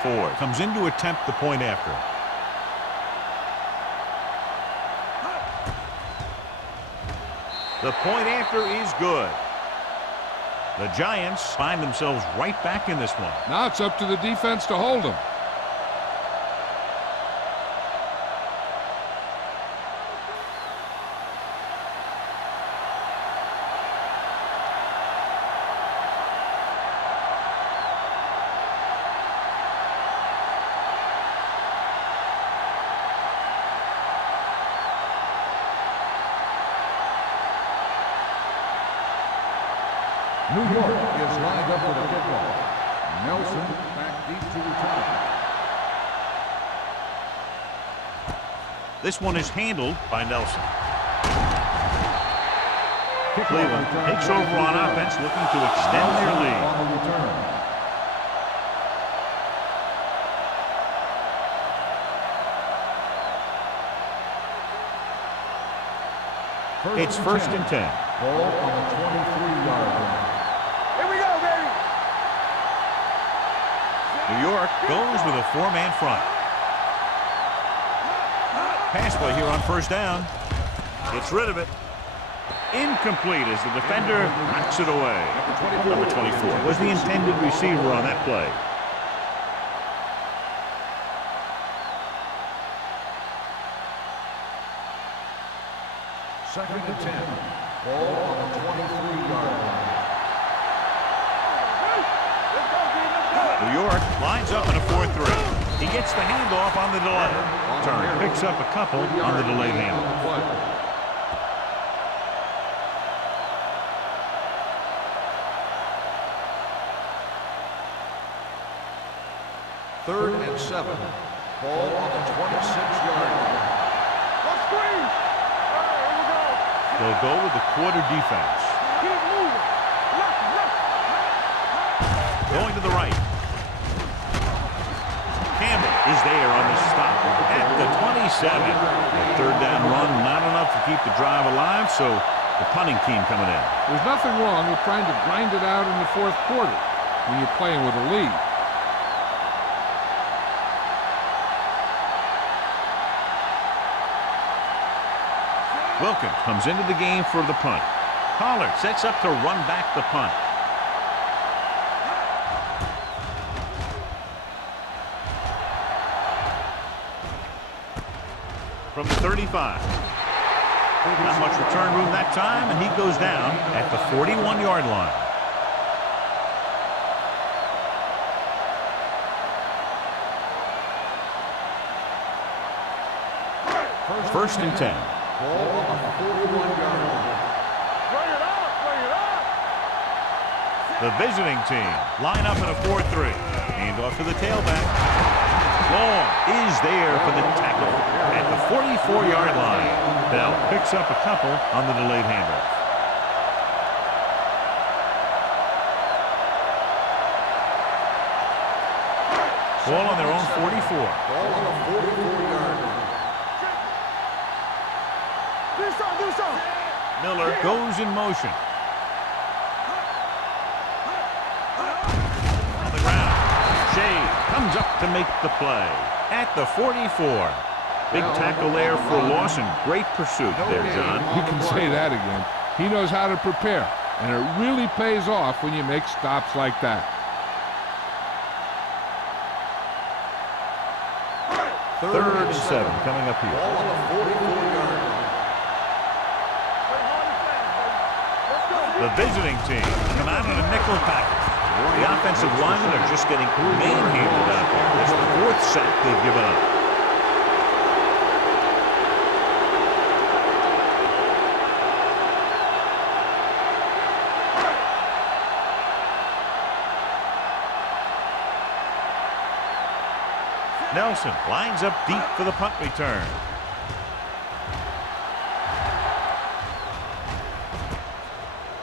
Ford comes in to attempt the point after. The point after is good. The Giants find themselves right back in this one. Now it's up to the defense to hold them. New York is lined up with a kickoff. Nelson back deep to return. This one is handled by Nelson. Cleveland takes over on offense, looking to extend their lead. On the return. It's first and 10. Ball on the 23-yard line. Here we go, baby. New York goes with a 4-man front. Pass play here on first down. Gets rid of it. Incomplete as the defender knocks it away. Number 24 was the intended receiver on that play. Second and 10. Ball on the 23-yard line. New York lines up in a 4-3. He gets the handoff on the delay. Turner picks up a couple on the delayed handoff. Third and 7. Ball on the 26-yard line. Let's squeeze. All right, here we go. They'll go with the quarter defense. Keep moving. Left. Going to the right. Campbell is there on the stop at the 27. The third down run, not enough to keep the drive alive, so the punting team coming in. There's nothing wrong with trying to grind it out in the fourth quarter when you're playing with a lead. Wilkins comes into the game for the punt. Pollard sets up to run back the punt. From the 35. Not much return room that time, and he goes down at the 41-yard line. First and 10. Ball on the 41-yard line. Bring it up. The visiting team line up in a 4-3. Handoff to the tailback. Long is there for the tackle at the 44-yard line. Bell picks up a couple on the delayed handoff. Ball on their own 44. Ball on the 44-yard line. Do something. Miller goes in motion. On the ground. Shea comes up to make the play at the 44. Big tackle there for Lawson. Great pursuit there, John. You can say that again. He knows how to prepare, and it really pays off when you make stops like that. Third and 7 coming up Ball here. on the 44-yard line. The visiting team come out in a nickel package. The offensive linemen are just getting manhandled out there. It's the 4th sack they've given up. Nelson lines up deep for the punt return.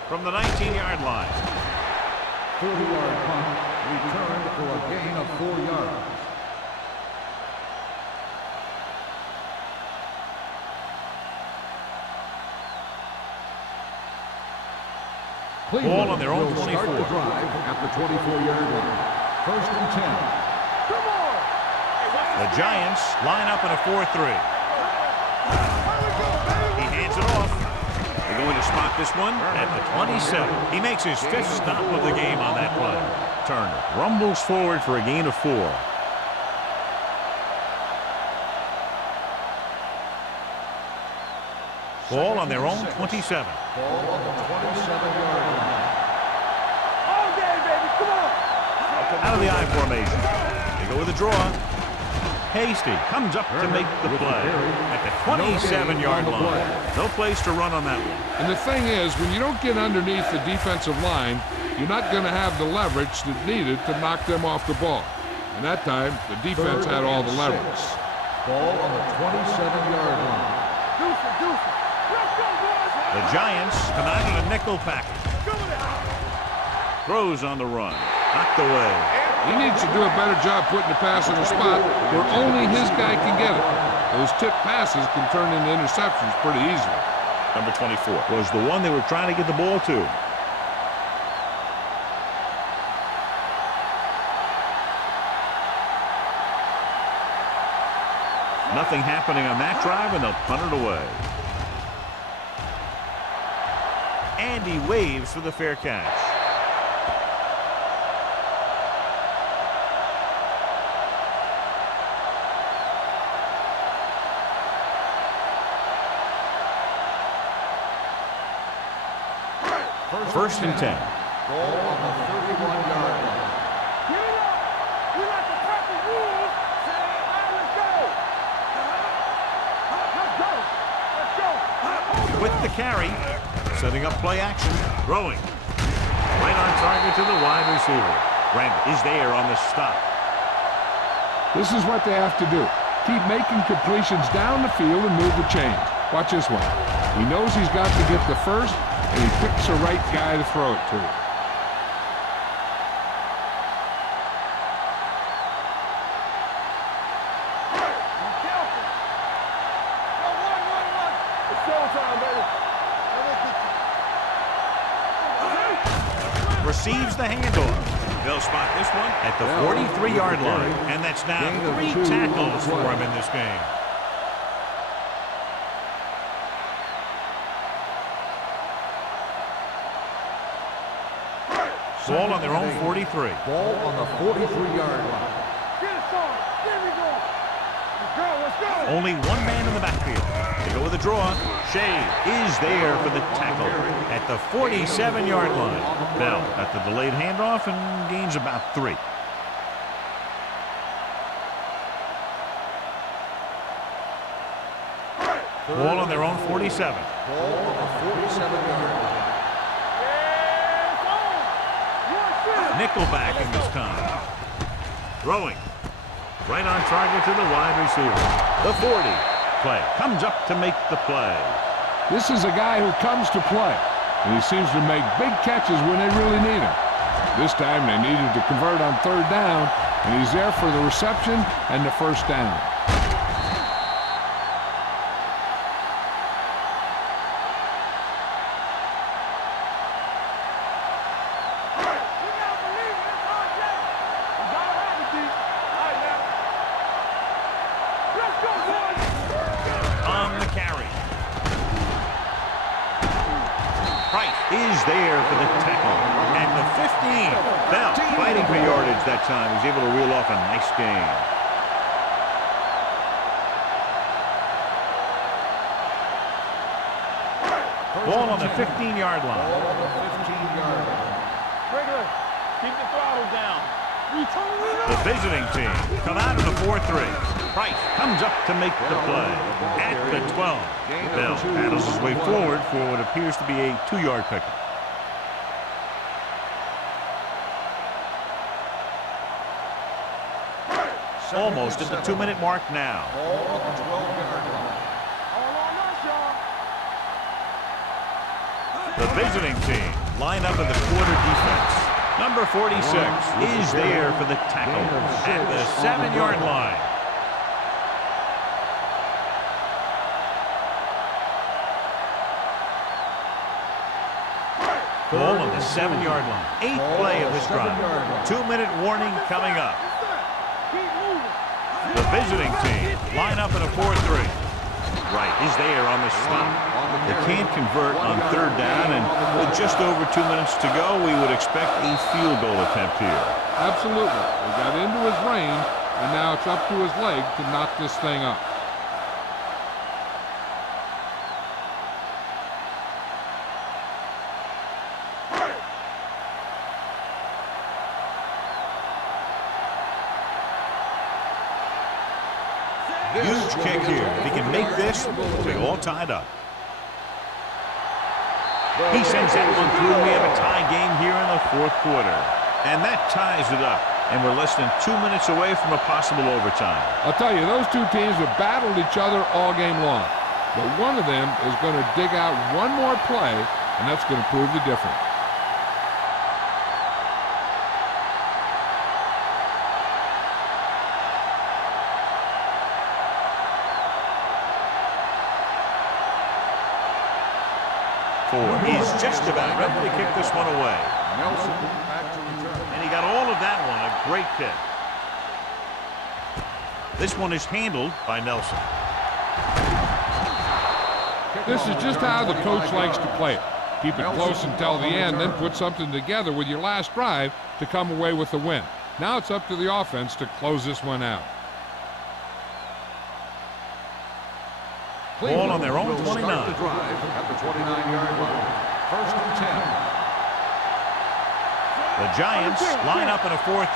From the 19-yard line. 40-yard punt returned for a gain of 4 yards. Ball on their own will 24. Start the drive at the 24-yard line. 1st and 10. Come on. The Giants line up in a 4-3. He hands it off. They're going to spot this one at the 27. He makes his 5th stop of the game on that play. Turner rumbles forward for a gain of 4. Ball on their own 27. Ball on the 27-yard line. All day, baby. Come on. Out of the I formation. They go with a draw. Hasty comes up to make the play at the 27-yard line. No place to run on that one. And the thing is, when you don't get underneath the defensive line, you're not going to have the leverage that's needed to knock them off the ball. And that time, the defense had all the leverage. Ball on the 27-yard line. Deuce. Let's go, boys. The Giants come out in a nickel package. Throws on the run. Knocked away. He needs to do a better job putting the pass in a spot where only his guy can get it. Those tip passes can turn into interceptions pretty easily. Number 24. Was the one they were trying to get the ball to. Nothing happening on that drive, and they'll punt it away. Andy waves for the fair catch. First and 10. Ball on the 31-yard line. Get it up. We like to press the rules. Say, all right, let's go. Let's go. With the carry, setting up play action, throwing. Right on target to the wide receiver. Randall is there on the stop. This is what they have to do. Keep making completions down the field and move the chains. Watch this one. He knows he's got to get the first, and he picks the right guy to throw it to. It's showtime, baby. Receives the handoff. They'll spot this one at the 43-yard line. And that's now 3 tackles for him in this game. Ball on their own 43. Ball on the 43-yard line. Get it started. There we go. Let's go. Only one man in the backfield. They go with a draw. Shea is there for the tackle at the 47-yard line. Bell at the delayed handoff and gains about 3. Ball on their own 47. Ball on the 47-yard line. Nickelback in this time. Throwing. Right on target to the wide receiver. The 40. Play. Comes up to make the play. This is a guy who comes to play, and he seems to make big catches when they really need him. This time they needed to convert on 3rd down, and he's there for the reception and the 1st down. Is there for the tackle at the 15. Bell fighting for yardage that time. He's able to reel off a nice gain. Ball on the 15-yard line. Ball on the 15-yard line. Regular, keep the throttle down. The visiting team come out in a 4-3. Price comes up to make the play at the 12. Bell paddles his way forward for what appears to be a 2-yard pickup. almost at the 2-minute mark now. Ball on the 12-yard line. All on us, y'all. The visiting team line up in the quarter defense. Number 46 is there for the tackle at the 7-yard line. Ball on the 7-yard line. 8th play of this drive. 2-minute warning coming up. Keep moving. The visiting team line up in a 4-3. Right, is there on the stop. They can't convert on 3rd down, and with just over 2 minutes to go, we would expect a field goal attempt here. Absolutely. He got into his range, and now it's up to his leg to knock this thing up. Huge kick here. If he can make this, we'll be all tied up. He sends that one through. We have a tie game here in the 4th quarter. And that ties it up. And we're less than 2 minutes away from a possible overtime. I'll tell you, those two teams have battled each other all game long. But one of them is going to dig out one more play, and that's going to prove the difference. He's just about ready to kick this one away. Nelson back to return. And he got all of that one. A great kick. This one is handled by Nelson. This is just how the coach likes to play it. Keep it close until the end, then put something together with your last drive to come away with the win. Now it's up to the offense to close this one out. Ball on their own Will 29. start the drive at the 29-yard line. 1st and 10. The Giants line up in a 4-3.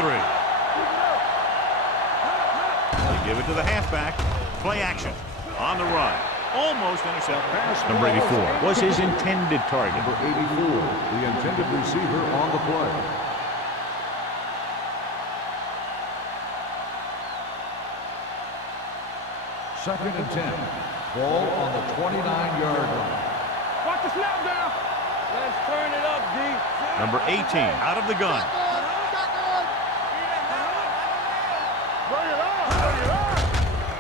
They give it to the halfback. Play action. On the run. Almost intercepted. Number 84 was his intended target. Number 84, the intended receiver on the play. Second and 10. Ball on the 29-yard line. Watch the snap down. Let's turn it up, D. Number 18 out of the gun. Bring it on. Bring it on.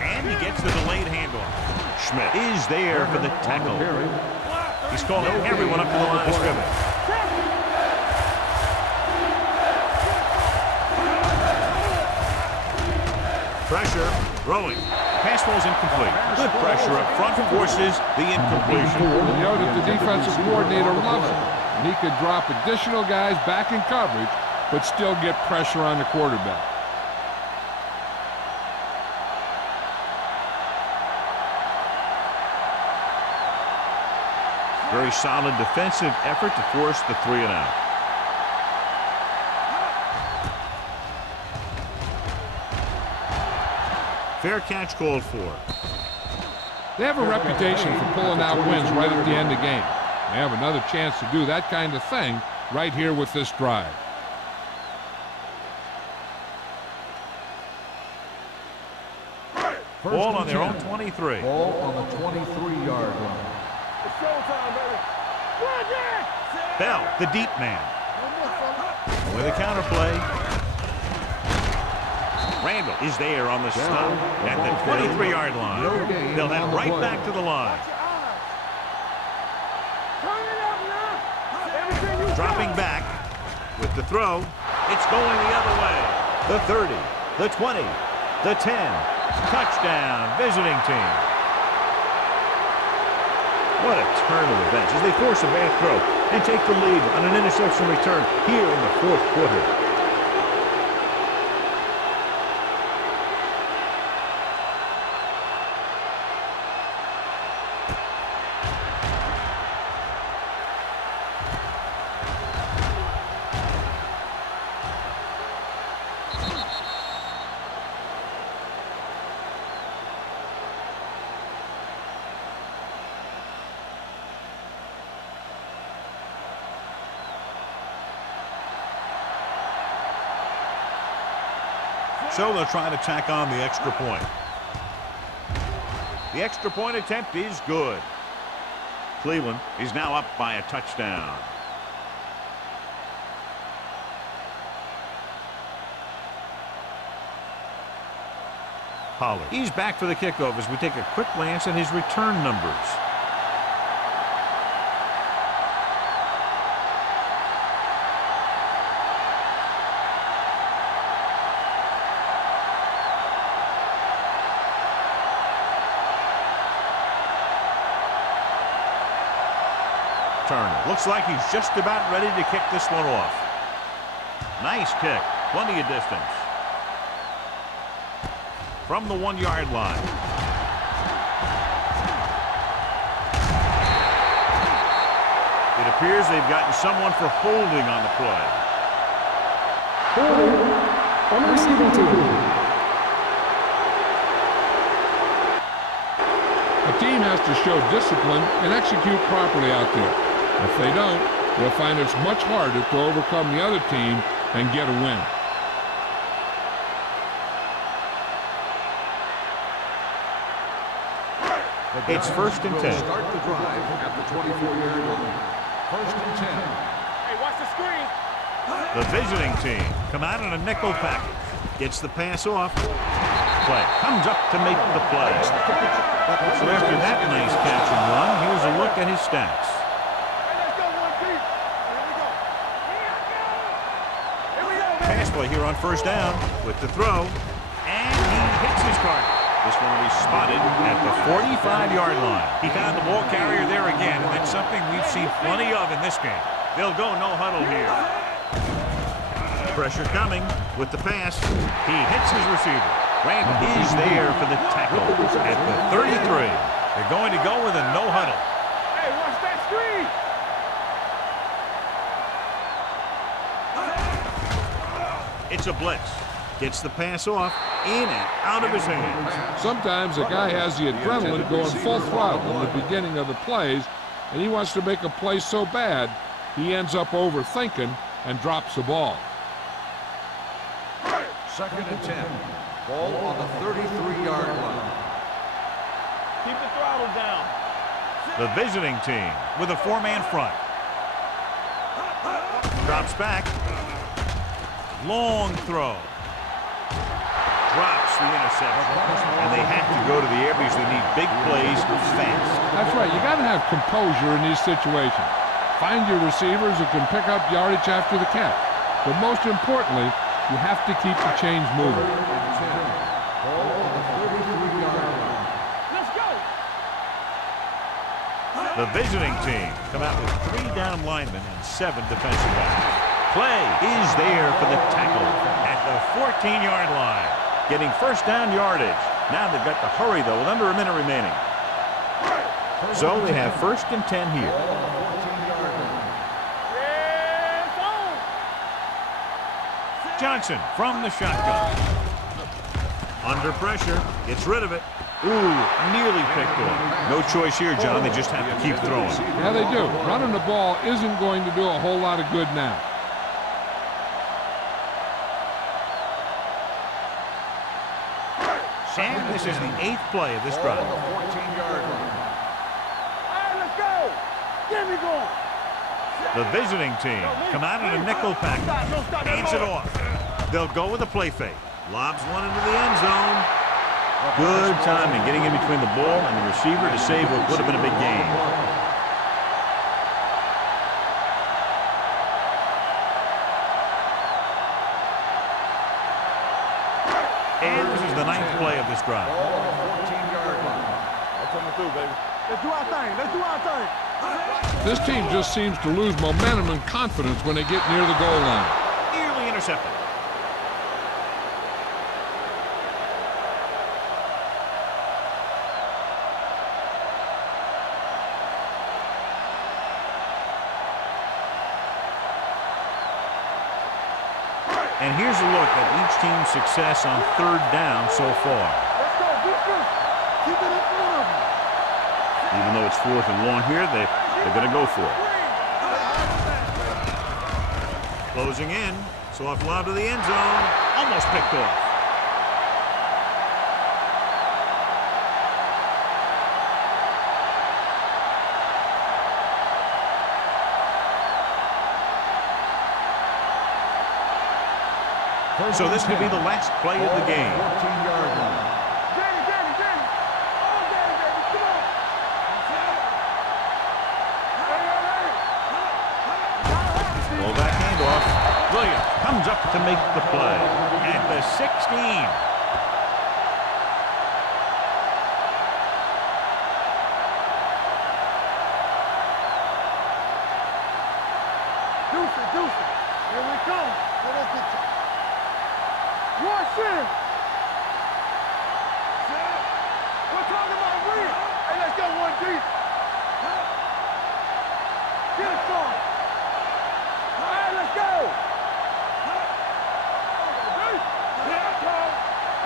And he gets the delayed handoff. Schmidt is there for the tackle. He's calling everyone up to the line of scrimmage. Pressure, throwing. Pass ball's incomplete. Good pressure up front forces the incompletion. You know that the defensive coordinator loves it. And he could drop additional guys back in coverage, but still get pressure on the quarterback. Very solid defensive effort to force the 3-and-out. Fair catch called for. They have a reputation for pulling out wins right at the end of game. They have another chance to do that kind of thing right here with this drive. Ball on their own 23. Ball on the 23-yard line. It's showtime, baby. Run, Jack. Bell, the deep man. With a counterplay. Randall is there on the stop at the 23-yard line. They'll head right back to the line. Turn it up now. Everything you Dropping got. back with the throw. It's going the other way. The 30, the 20, the 10. Touchdown, visiting team. What a turn of events as they force a bad throw and take the lead on an interception return here in the 4th quarter. So they'll try to tack on the extra point. The extra point attempt is good. Cleveland is now up by a touchdown. Pollard. He's back for the kickoff as we take a quick glance at his return numbers. Turner. Looks like he's just about ready to kick this one off. Nice kick. Plenty of distance. From the 1-yard line. It appears they've gotten someone for holding on the play. Holding on the receiving team. A team has to show discipline and execute properly out there. If they don't, they'll find it's much harder to overcome the other team and get a win. It's 1st and 10. Start the drive at the 24-yard line. 1st and 10. Hey, watch the screen. The visiting team come out in a nickel package. Gets the pass off. Play. Comes up to make the play. So after that nice catch and run, here's a look at his stats. Hey, let's go one deep. Here we go. Pass play here on 1st down with the throw. And he hits his target. This one will be spotted at the 45-yard line. He found the ball carrier there again, and that's something we've seen plenty of in this game. They'll go no huddle here. Pressure coming with the pass. He hits his receiver. Grant is there for the tackle at the 33. They're going to go with a no huddle. Hey, watch that screen. It's a blitz. Gets the pass off, in and out of his hands. Sometimes a guy has the adrenaline going full throttle in the beginning of the plays, and he wants to make a play so bad, he ends up overthinking and drops the ball. 2nd and 10. Ball on the 33-yard line. Keep the throttle down. The visiting team with a 4-man front. Drops back. Long throw. Drops the interception. And they have to go to the air because they need big plays fast. That's right. You got to have composure in these situations. Find your receivers who can pick up yardage after the catch. But most importantly, you have to keep the chains moving. 3rd and 10. Ball on the 33-yard line. Let's go. The visiting team come out with 3 down linemen and 7 defensive backs. Clay is there for the tackle at the 14-yard line. Getting 1st down yardage. Now they've got to hurry, though, with under a minute remaining. So they have 1st and 10 here. Johnson from the shotgun. Under pressure. Gets rid of it. Ooh, nearly picked off. No choice here, John. They just have to keep throwing. Yeah, they do. Running the ball isn't going to do a whole lot of good now. And this is the 8th play of this drive. 14-yard line. All right, let's go. Get me going. The visiting team come out in a nickel package. Hands it off. They'll go with a play fake. Lobs one into the end zone. Good timing getting in between the ball and the receiver to save what would have been a big gain. And this is the 9th play of this drive. 14-yard line. I'm coming through, baby. Let's do our thing. Let's do our thing. This team just seems to lose momentum and confidence when they get near the goal line. Nearly intercepted. And here's a look at each team's success on 3rd down so far. Let's go. Defense. Keep it in front of you. Even though it's 4th and long here, they're going to go for it. Closing in. Soft lob to the end zone. Almost picked off. So this could be the last play of the game. 14-yard line. Danny, Danny, Danny. Oh, Danny, baby, come on. Hey, hey, hey. Pull that handoff. Williams comes up to make the play at the 16. Deuce. Here we come. Watch it. We're talking about real. Hey, let's go one deep. Get it going. All right, let's go.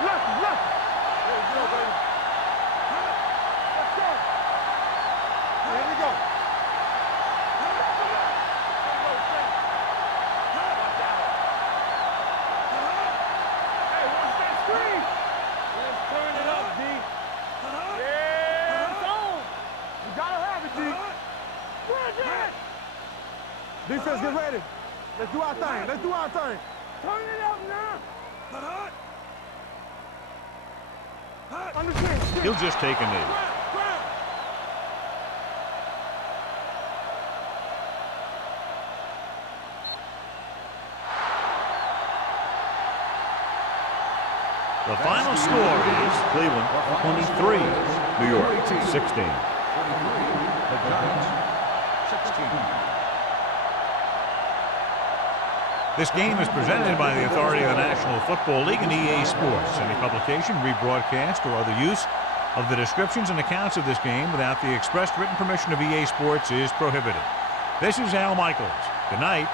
Left. There we go, baby. Let's go. Here we go. Defense, get ready. Let's do our thing. Turn it up now. Understand. He'll just take a knee. The final score is Cleveland 23, New York 16. The Giants 16. This game is presented by the authority of the National Football League and EA Sports. Any publication, rebroadcast, or other use of the descriptions and accounts of this game without the expressed written permission of EA Sports is prohibited. This is Al Michaels. Good night.